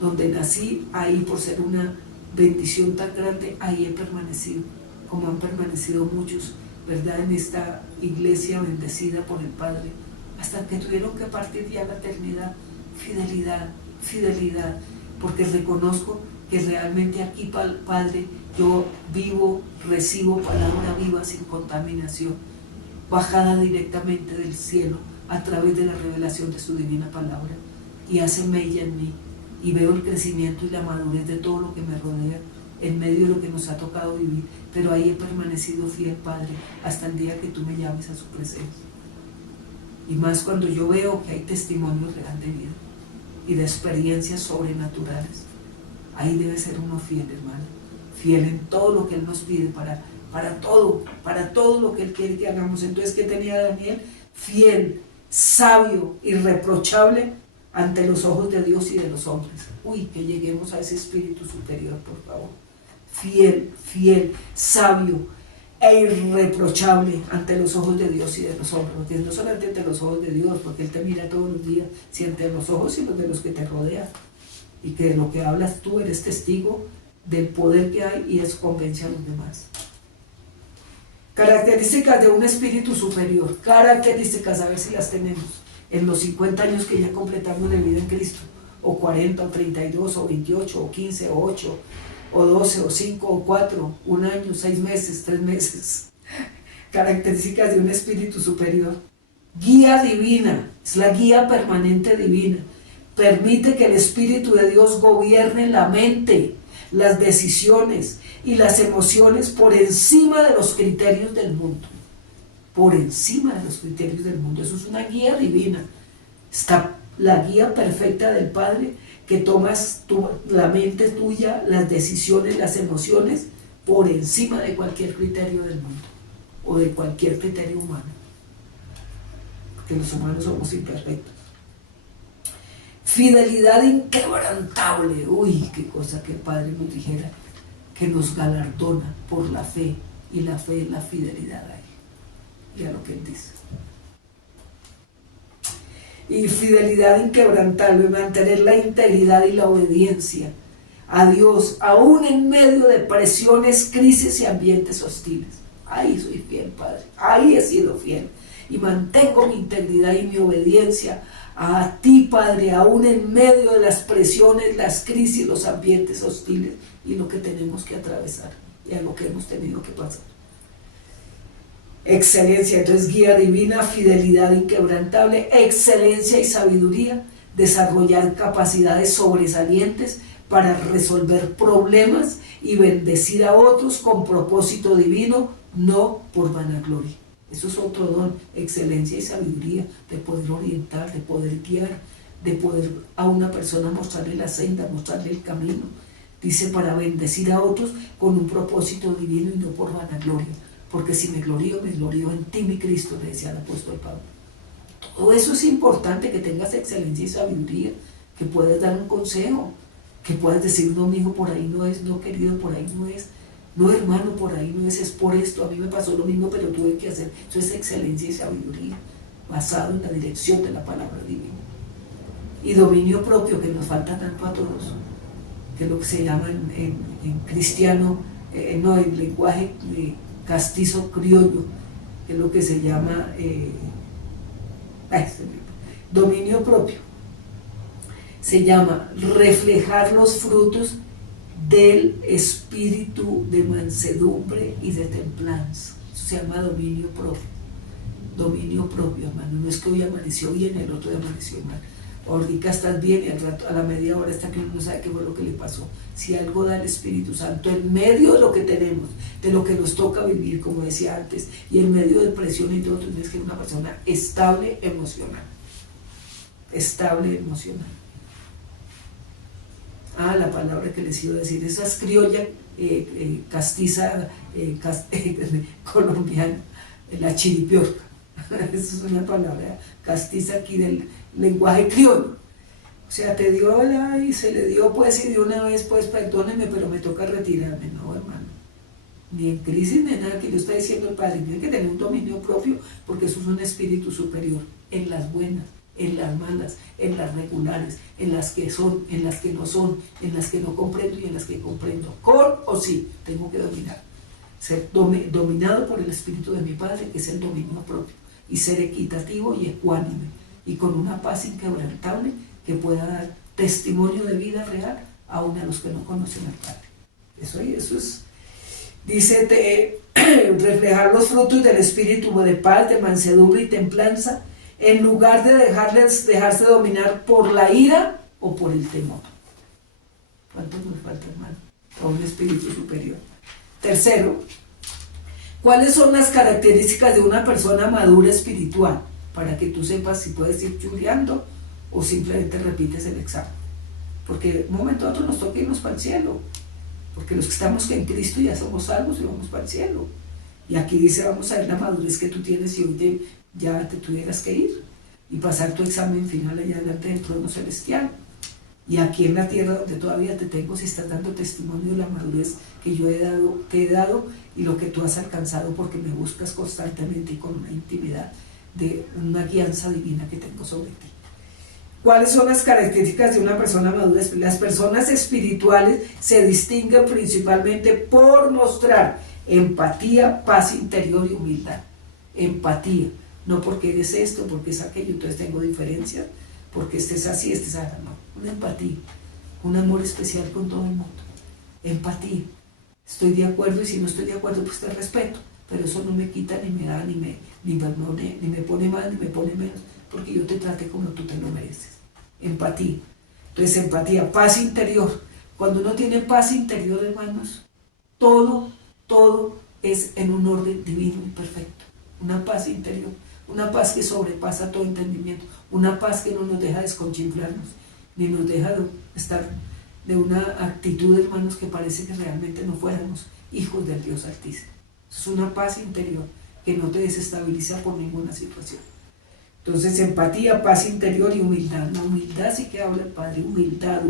Donde nací, ahí por ser una bendición tan grande, ahí he permanecido, como han permanecido muchos, ¿verdad? En esta iglesia bendecida por el Padre, hasta que tuvieron que partir ya a la eternidad. Fidelidad, fidelidad, porque reconozco que realmente aquí, Padre, yo vivo, recibo palabra viva sin contaminación, bajada directamente del cielo a través de la revelación de su divina palabra, y hace mella en mí, y veo el crecimiento y la madurez de todo lo que me rodea, en medio de lo que nos ha tocado vivir, pero ahí he permanecido fiel, Padre, hasta el día que tú me llames a su presencia. Y más cuando yo veo que hay testimonios reales de vida y de experiencias sobrenaturales. Ahí debe ser uno fiel, hermano, fiel en todo lo que Él nos pide, para todo lo que Él quiere que hagamos. Entonces, ¿qué tenía Daniel? Fiel, sabio, irreprochable ante los ojos de Dios y de los hombres. Uy, que lleguemos a ese espíritu superior, por favor. Fiel, fiel, sabio e irreprochable ante los ojos de Dios y de los hombres. Porque no solamente ante los ojos de Dios, porque Él te mira todos los días, sino ante los ojos y los de los que te rodean. Y que de lo que hablas tú eres testigo del poder que hay y eso convence a los demás. Características de un espíritu superior. Características, a ver si las tenemos en los 50 años que ya completamos de vida en Cristo, o 40, o 32, o 28, o 15, o 8, o 12, o 5, o 4, un año, 6 meses, 3 meses. Características de un espíritu superior. Guía divina, es la guía permanente divina. Permite que el Espíritu de Dios gobierne la mente, las decisiones y las emociones por encima de los criterios del mundo. Por encima de los criterios del mundo. Eso es una guía divina. Está la guía perfecta del Padre, que tomas la mente tuya, las decisiones, las emociones, por encima de cualquier criterio del mundo o de cualquier criterio humano. Porque los humanos somos imperfectos. Fidelidad inquebrantable. Uy, qué cosa que el Padre nos dijera, que nos galardona por la fe, y la fe es la fidelidad a Él y a lo que Él dice. Y fidelidad inquebrantable, mantener la integridad y la obediencia a Dios, aún en medio de presiones, crisis y ambientes hostiles. Ahí soy fiel, Padre, ahí he sido fiel. y mantengo mi integridad y mi obediencia a ti, Padre, aún en medio de las presiones, las crisis, los ambientes hostiles y lo que tenemos que atravesar y a lo que hemos tenido que pasar. Excelencia, entonces guía divina, fidelidad inquebrantable, excelencia y sabiduría, desarrollar capacidades sobresalientes para resolver problemas y bendecir a otros con propósito divino, no por vanagloria. Eso es otro don, excelencia y sabiduría, de poder orientar, de poder guiar, de poder a una persona mostrarle la senda, mostrarle el camino. Dice, para bendecir a otros con un propósito divino y no por vanagloria. Porque si me glorío en ti, mi Cristo, le decía el apóstol Pablo. Todo eso es importante, que tengas excelencia y sabiduría, que puedas dar un consejo, que puedas decir, no, mi hijo, por ahí no es, no, querido, por ahí no es, no, hermano, por ahí no es por esto, a mí me pasó lo mismo, pero tuve que hacer. Eso es excelencia y sabiduría, basado en la dirección de la palabra divina. Y dominio propio, que nos falta tanto a todos, que es lo que se llama en cristiano, en lenguaje castizo criollo, que es lo que se llama dominio propio. Se llama reflejar los frutos del espíritu de mansedumbre y de templanza. Eso se llama dominio propio. Dominio propio, hermano. No es que hoy amaneció bien, el otro día amaneció mal. Ahorita estás bien y al rato, a la media hora está que uno no sabe qué fue lo que le pasó. Si algo da el Espíritu Santo en medio de lo que tenemos, de lo que nos toca vivir, como decía antes, y en medio de presión y todo, tú tienes que ser una persona estable emocional. Estable emocional. La palabra que les iba a decir, esa es criolla, castiza, colombiana, la chiripiorca. Esa es una palabra castiza aquí del lenguaje criollo. O sea, te dio y se le dio, pues, y de una vez, pues, perdóneme, pero me toca retirarme. No, hermano. Ni en crisis ni nada, que yo estoy diciendo el Padre, tiene que tener un dominio propio, porque eso es un espíritu superior, en las buenas, en las malas, en las regulares, en las que son, en las que no son, en las que no comprendo y en las que comprendo. Con o sí, tengo que dominar. Ser dominado por el espíritu de mi Padre, que es el dominio propio, y ser equitativo y ecuánime, y con una paz inquebrantable que pueda dar testimonio de vida real aún a los que no conocen al Padre. Eso es, dice, reflejar los frutos del espíritu de paz, de mansedumbre y templanza, en lugar de dejarse dominar por la ira o por el temor. ¿Cuánto nos falta, hermano? A un espíritu superior. Tercero, ¿cuáles son las características de una persona madura espiritual? Para que tú sepas si puedes ir chuleando o simplemente repites el examen. Porque un momento a otro nos toca irnos para el cielo. Porque los que estamos en Cristo ya somos salvos y vamos para el cielo. Y aquí dice, vamos a ver la madurez que tú tienes y hoy ya te tuvieras que ir y pasar tu examen final allá delante del trono celestial. Y aquí en la tierra donde todavía te tengo, si estás dando testimonio de la madurez que yo te he dado y lo que tú has alcanzado, porque me buscas constantemente y con una intimidad de una guianza divina que tengo sobre ti. ¿Cuáles son las características de una persona madura? Las personas espirituales se distinguen principalmente por mostrar empatía, paz interior y humildad. Empatía, no porque eres esto, porque es aquello, entonces tengo diferencias, porque este es así, este es así, no. Una empatía, un amor especial con todo el mundo. Empatía. Estoy de acuerdo y si no estoy de acuerdo, pues te respeto, pero eso no me quita ni me da, ni me pone más, ni me pone menos, porque yo te trate como tú te lo mereces. Empatía. Entonces, empatía, paz interior. Cuando uno tiene paz interior, hermanos, todo es en un orden divino y perfecto. Una paz interior, una paz que sobrepasa todo entendimiento, una paz que no nos deja desconchinflarnos, ni nos deja estar de una actitud, hermanos, que parece que realmente no fuéramos hijos del Dios Altísimo. Es una paz interior que no te desestabiliza por ninguna situación. Entonces, empatía, paz interior y humildad. La humildad sí que habla el Padre, humildad.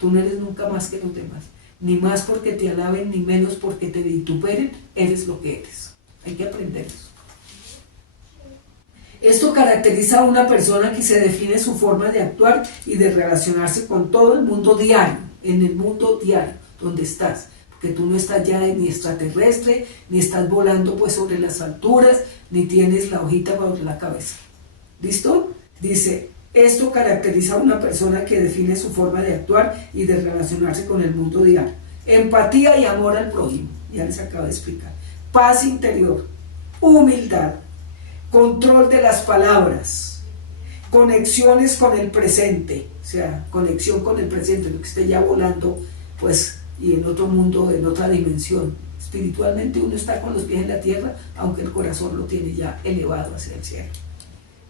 Tú no eres nunca más que los demás, ni más porque te alaben, ni menos porque te vituperen, eres lo que eres. Hay que aprender eso. Esto caracteriza a una persona que se define su forma de actuar y de relacionarse con todo el mundo diario, en el mundo diario, donde estás. Que tú no estás ya ni extraterrestre, ni estás volando pues sobre las alturas, ni tienes la hojita bajo la cabeza. ¿Listo? Dice, esto caracteriza a una persona que define su forma de actuar y de relacionarse con el mundo diario. Empatía y amor al prójimo, ya les acabo de explicar. Paz interior, humildad, control de las palabras, conexiones con el presente, o sea, conexión con el presente, lo que esté ya volando, pues, y en otro mundo, en otra dimensión. Espiritualmente uno está con los pies en la tierra, aunque el corazón lo tiene ya elevado hacia el cielo.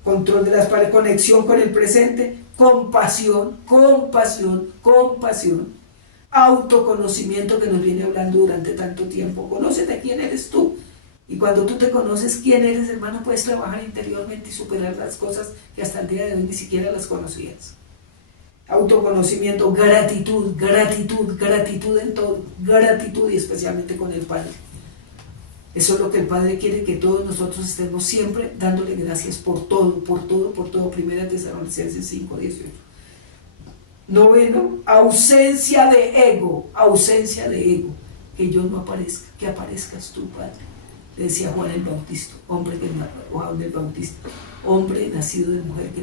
Control de las palabras, conexión con el presente, compasión, autoconocimiento que nos viene hablando durante tanto tiempo. Conócete quién eres tú. Y cuando tú te conoces quién eres, hermano, puedes trabajar interiormente y superar las cosas que hasta el día de hoy ni siquiera las conocías. Autoconocimiento, gratitud en todo, gratitud y especialmente con el Padre. Eso es lo que el Padre quiere, que todos nosotros estemos siempre dándole gracias por todo. Primera Tesalonicenses 5:18. Noveno, ausencia de ego, que yo no aparezca, que aparezcas tú, Padre. Le decía Juan el Bautista, hombre nacido de mujer que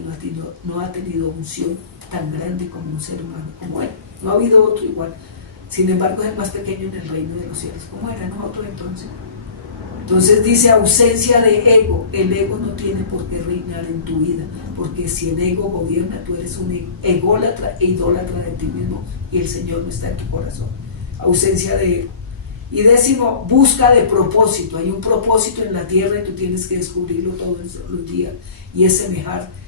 no ha tenido unción tan grande como un ser humano como él. No ha habido otro igual. Sin embargo, es el más pequeño en el reino de los cielos. ¿Cómo era nosotros entonces? Entonces dice ausencia de ego. El ego no tiene por qué reinar en tu vida, porque si el ego gobierna, tú eres un ególatra e idólatra de ti mismo y el Señor no está en tu corazón. Ausencia de ego. Y décimo, busca de propósito. Hay un propósito en la tierra y tú tienes que descubrirlo todos los días, y es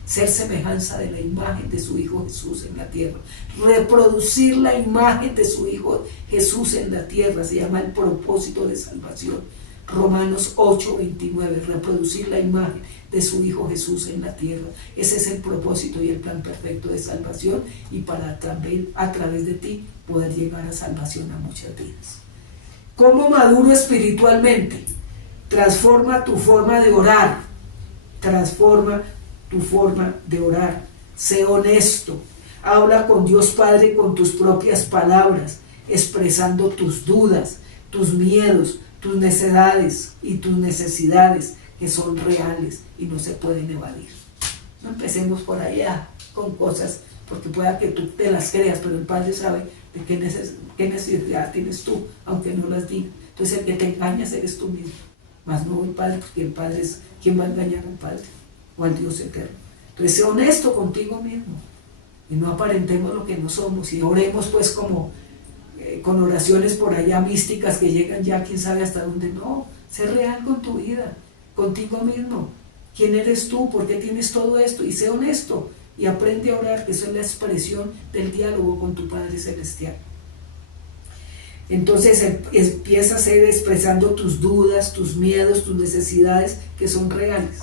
ser semejanza de la imagen de su Hijo Jesús en la tierra. Reproducir la imagen de su Hijo Jesús en la tierra se llama el propósito de salvación. Romanos 8:29, reproducir la imagen de su Hijo Jesús en la tierra. Ese es el propósito y el plan perfecto de salvación, y para también a través de ti poder llegar a salvación a muchas vidas. ¿Cómo maduro espiritualmente? Transforma tu forma de orar. Sé honesto. Habla con Dios Padre con tus propias palabras, expresando tus dudas, tus miedos, tus necedades y tus necesidades que son reales y no se pueden evadir. No empecemos por allá con cosas, porque pueda que tú te las creas, pero el Padre sabe de qué necesidad tienes tú, aunque no las digas. Entonces el que te engañas eres tú mismo, más no el Padre, porque el Padre es quien va a engañar al Padre o al Dios eterno. Entonces sé honesto contigo mismo y no aparentemos lo que no somos, y oremos pues como con oraciones por allá místicas que llegan ya quién sabe hasta dónde. No, sé real con tu vida, contigo mismo. ¿Quién eres tú? ¿Por qué tienes todo esto? Y sé honesto y aprende a orar, que eso es la expresión del diálogo con tu Padre Celestial. Entonces empieza a ser expresando tus dudas, tus miedos, tus necesidades que son reales.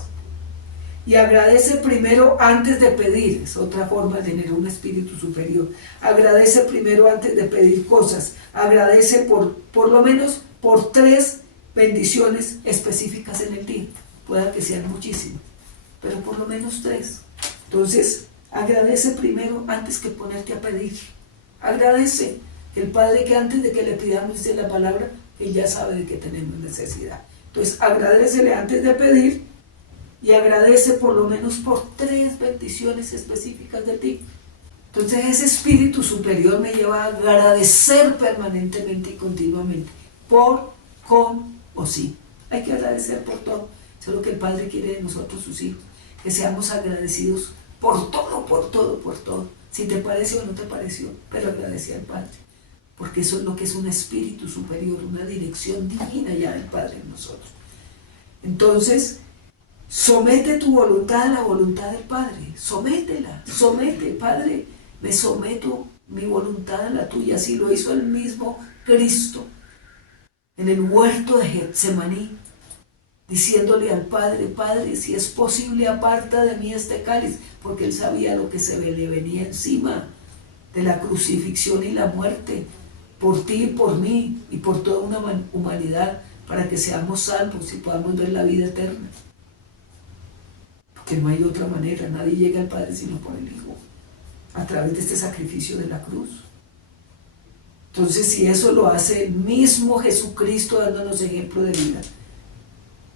Y agradece primero antes de pedir. Es otra forma de tener un espíritu superior. Agradece primero antes de pedir cosas. Agradece por lo menos por 3 bendiciones específicas en el día. Pueda que sean muchísimas, pero por lo menos 3. Entonces, agradece primero antes que ponerte a pedir. Agradece. El Padre, que antes de que le pidamos, dice la palabra, que ya sabe de que tenemos necesidad. Entonces, agradécele antes de pedir, y agradece por lo menos por 3 bendiciones específicas de ti. Entonces ese espíritu superior me lleva a agradecer permanentemente y continuamente, por, con o sin. Hay que agradecer por todo. Eso es lo que el Padre quiere de nosotros, sus hijos, que seamos agradecidos por todo. Si te pareció o no te pareció, pero agradece al Padre, porque eso es lo que es un espíritu superior, una dirección divina ya del Padre en nosotros. Entonces, somete tu voluntad a la voluntad del Padre. Sométela, Padre, me someto mi voluntad a la tuya. Así lo hizo el mismo Cristo en el huerto de Getsemaní, diciéndole al Padre: Padre, si es posible, aparta de mí este cáliz, porque él sabía lo que se le venía encima de la crucifixión y la muerte, por ti y por mí y por toda una humanidad, para que seamos salvos y podamos ver la vida eterna. Que no hay otra manera, nadie llega al Padre sino por el Hijo, a través de este sacrificio de la cruz. Entonces, si eso lo hace el mismo Jesucristo dándonos ejemplo de vida,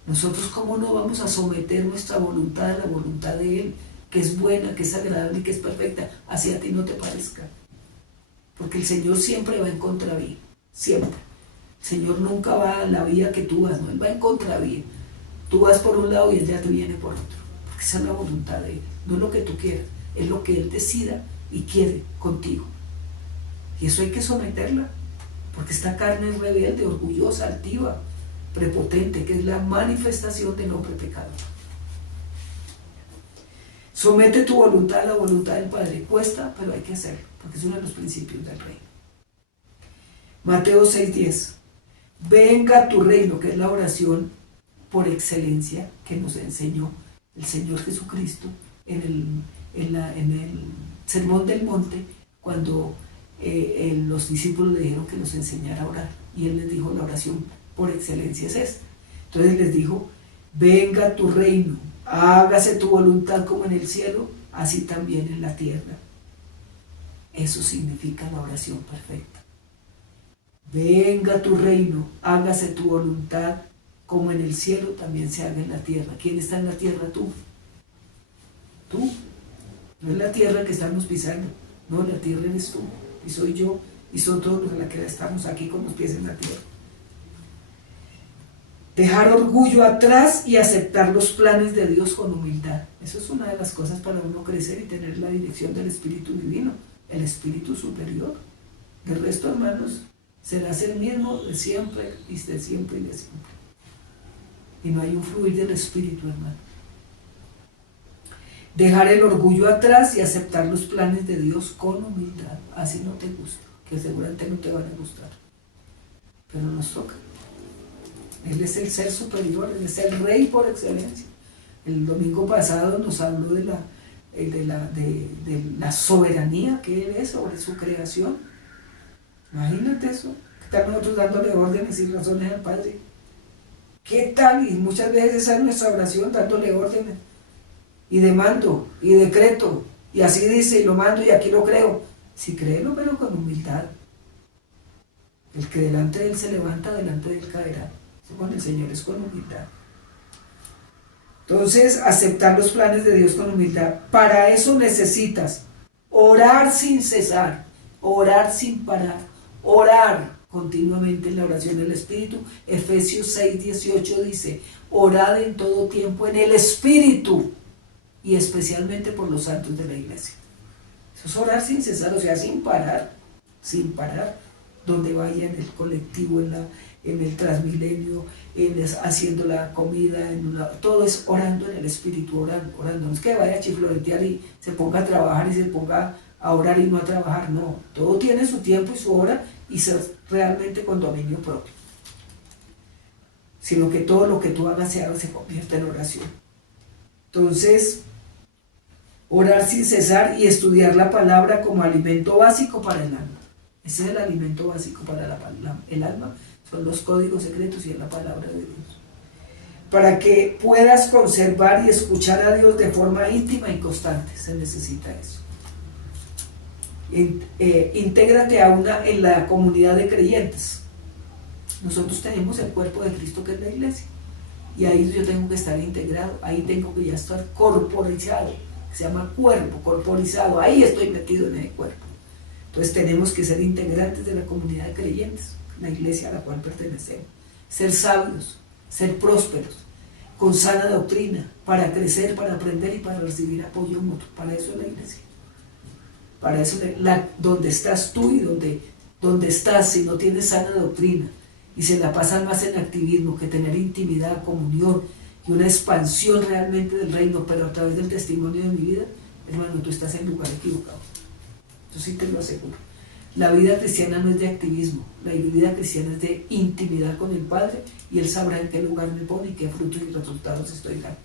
Nosotros, ¿cómo no vamos a someter nuestra voluntad a la voluntad de Él, que es buena, que es agradable y que es perfecta, así a ti no te parezca? Porque el Señor siempre va en contravía, siempre. El Señor nunca va a la vía que tú vas, no, Él va en contravía. Tú vas por un lado y Él ya te viene por otro, porque esa es la voluntad de Él, no es lo que tú quieras, es lo que Él decida y quiere contigo. Y eso hay que someterla, porque esta carne es rebelde, orgullosa, altiva, prepotente, que es la manifestación del hombre pecador. Somete tu voluntad a la voluntad del Padre. Cuesta, pero hay que hacerlo, porque es uno de los principios del reino. Mateo 6:10. Venga tu reino, que es la oración por excelencia que nos enseñó el Señor Jesucristo en el Sermón del Monte, cuando los discípulos le dijeron que los enseñara a orar. Y Él les dijo, la oración por excelencia es esta. Entonces les dijo, venga tu reino, hágase tu voluntad como en el cielo, así también en la tierra. Eso significa la oración perfecta. Venga tu reino, hágase tu voluntad como en el cielo, también se haga en la tierra. ¿Quién está en la tierra? Tú. Tú. No es la tierra que estamos pisando. No, la tierra eres tú. Y soy yo. Y son todos los de la que estamos aquí con los pies en la tierra. Dejar orgullo atrás y aceptar los planes de Dios con humildad. Eso es una de las cosas para uno crecer y tener la dirección del Espíritu Divino, el Espíritu Superior. El resto, hermanos, serás el mismo de siempre y de siempre y de siempre. Y no hay un fluir del Espíritu, hermano. Dejar el orgullo atrás y aceptar los planes de Dios con humildad. Así no te gusta, que seguramente no te van a gustar. Pero nos toca. Él es el ser superior, Él es el Rey por excelencia. El domingo pasado nos habló de la soberanía que Él es sobre su creación. Imagínate eso. ¿Qué tal nosotros dándole órdenes y razones al Padre? ¿Qué tal? Y muchas veces esa es nuestra oración, dándole órdenes. Y demando, y decreto, y así dice, y lo mando, y aquí lo creo. Sí, créelo, pero con humildad. El que delante de Él se levanta, delante de Él caerá. Eso con el Señor es con humildad. Entonces, aceptar los planes de Dios con humildad. Para eso necesitas orar sin cesar, orar sin parar, orar continuamente en la oración del Espíritu. Efesios 6:18 dice, orad en todo tiempo en el Espíritu, y especialmente por los santos de la iglesia. Eso es orar sin cesar, o sea, sin parar, donde vaya, en el colectivo, en el Transmilenio, haciendo la comida, todo es orando en el Espíritu, orando. No es que vaya a chifloretear y se ponga a trabajar y se ponga a orar y no a trabajar, no. Todo tiene su tiempo y su hora y ser realmente con dominio propio. Sino que todo lo que tú hagas se convierta en oración. Entonces, orar sin cesar y estudiar la palabra como alimento básico para el alma. Ese es el alimento básico para el alma. Son los códigos secretos y es la palabra de Dios. Para que puedas conservar y escuchar a Dios de forma íntima y constante, se necesita eso. Intégrate en la comunidad de creyentes. Nosotros tenemos el cuerpo de Cristo, que es la iglesia. Y ahí yo tengo que estar integrado, ahí tengo que ya estar corporizado, que se llama cuerpo, corporizado, ahí estoy metido en ese cuerpo. Entonces tenemos que ser integrantes de la comunidad de creyentes, la iglesia a la cual pertenecemos, ser sabios, ser prósperos, con sana doctrina, para crecer, para aprender y para recibir apoyo mutuo. Para eso es la iglesia. Para eso donde estás tú y donde estás, si no tienes sana doctrina y se la pasan más en activismo que tener intimidad, comunión y una expansión realmente del reino, pero a través del testimonio de mi vida, hermano, tú estás en el lugar equivocado. Yo sí te lo aseguro. La vida cristiana no es de activismo, la vida cristiana es de intimidad con el Padre, y Él sabrá en qué lugar me pone y qué frutos y resultados estoy dando.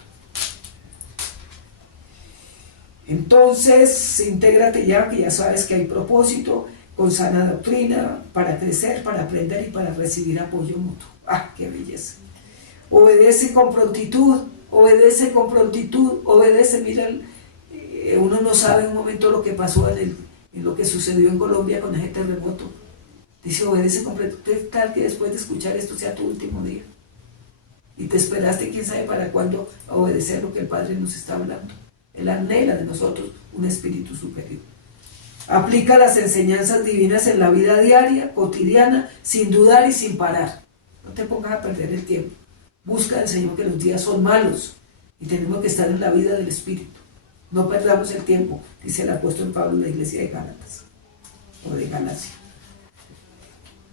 Entonces, intégrate ya, que ya sabes que hay propósito, con sana doctrina, para crecer, para aprender y para recibir apoyo mutuo. ¡Ah, qué belleza! Obedece con prontitud, obedece con prontitud, obedece. Mira, uno no sabe en un momento lo que pasó en lo que sucedió en Colombia con ese terremoto. Dice, obedece con prontitud, tal que después de escuchar esto sea tu último día. y te esperaste quién sabe para cuándo a obedecer lo que el Padre nos está hablando. Él anhela de nosotros un espíritu superior. Aplica las enseñanzas divinas en la vida diaria, cotidiana, sin dudar y sin parar. No te pongas a perder el tiempo. Busca del Señor, que los días son malos y tenemos que estar en la vida del Espíritu. No perdamos el tiempo, dice el apóstol Pablo en la iglesia de Gálatas o de Galacia.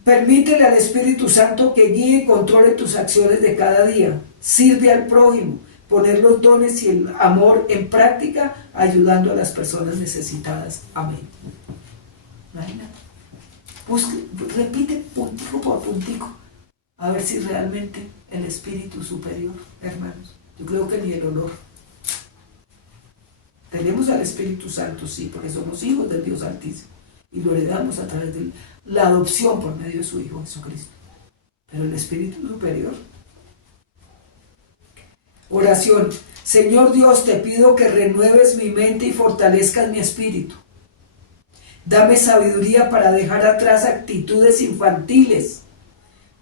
Permítele al Espíritu Santo que guíe y controle tus acciones de cada día. Sirve al prójimo, poner los dones y el amor en práctica, ayudando a las personas necesitadas. Amén. Imagínate. Repite puntico por puntico, a ver si realmente el Espíritu superior, hermanos. Yo creo que ni el olor. Tenemos al Espíritu Santo, sí, porque somos hijos del Dios Altísimo y lo heredamos a través de la adopción por medio de su Hijo Jesucristo. Pero el Espíritu superior. Oración. Señor Dios, te pido que renueves mi mente y fortalezcas mi espíritu. Dame sabiduría para dejar atrás actitudes infantiles,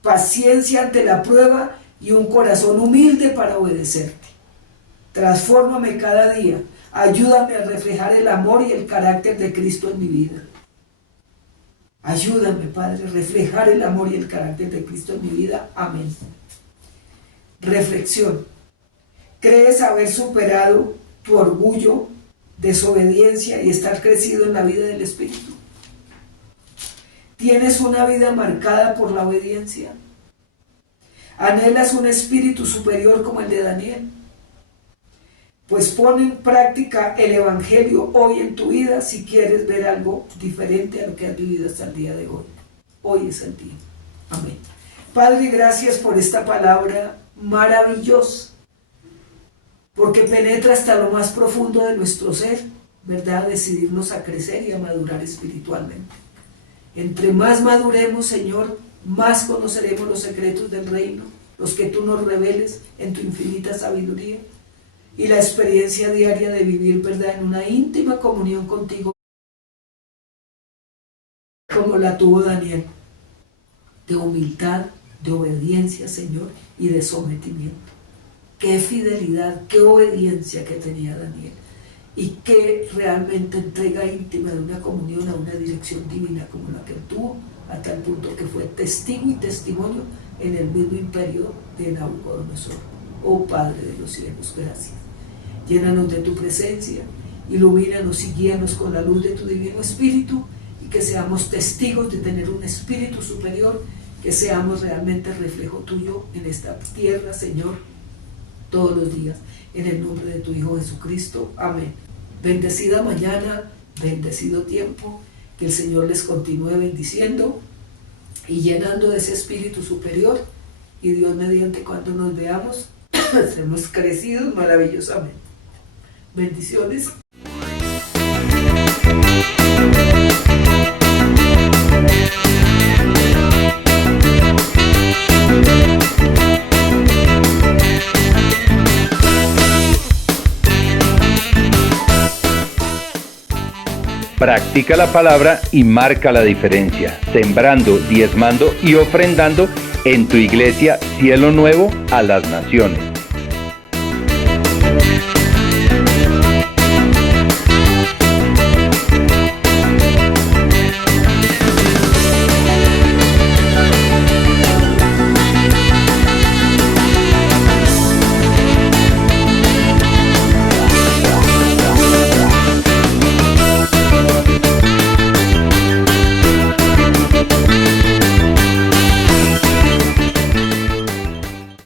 paciencia ante la prueba y un corazón humilde para obedecerte. Transfórmame cada día. Ayúdame a reflejar el amor y el carácter de Cristo en mi vida. Ayúdame, Padre, a reflejar el amor y el carácter de Cristo en mi vida. Amén. Reflexión. ¿Crees haber superado tu orgullo, desobediencia y estar crecido en la vida del Espíritu? ¿Tienes una vida marcada por la obediencia? ¿Anhelas un espíritu superior como el de Daniel? Pues pon en práctica el Evangelio hoy en tu vida si quieres ver algo diferente a lo que has vivido hasta el día de hoy. Hoy es el día. Amén. Padre, gracias por esta palabra maravillosa, porque penetra hasta lo más profundo de nuestro ser, ¿verdad? Decidirnos a crecer y a madurar espiritualmente. Entre más maduremos, Señor, más conoceremos los secretos del reino, los que tú nos reveles en tu infinita sabiduría, y la experiencia diaria de vivir, ¿verdad?, en una íntima comunión contigo, como la tuvo Daniel, de humildad, de obediencia, Señor, y de sometimiento. Qué fidelidad, qué obediencia que tenía Daniel, y qué realmente entrega íntima de una comunión a una dirección divina como la que tuvo, a tal punto que fue testigo y testimonio en el mismo imperio de Nabucodonosor. Oh Padre de los cielos, gracias. Llénanos de tu presencia, ilumínanos y guíanos con la luz de tu divino Espíritu, y que seamos testigos de tener un espíritu superior, que seamos realmente reflejo tuyo en esta tierra, Señor, todos los días. En el nombre de tu Hijo Jesucristo. Amén. Bendecida mañana, bendecido tiempo, que el Señor les continúe bendiciendo y llenando de ese espíritu superior, y Dios mediante, cuando nos veamos, seremos crecidos maravillosamente. Bendiciones. Practica la palabra y marca la diferencia, sembrando, diezmando y ofrendando en tu iglesia Cielo Nuevo a las Naciones.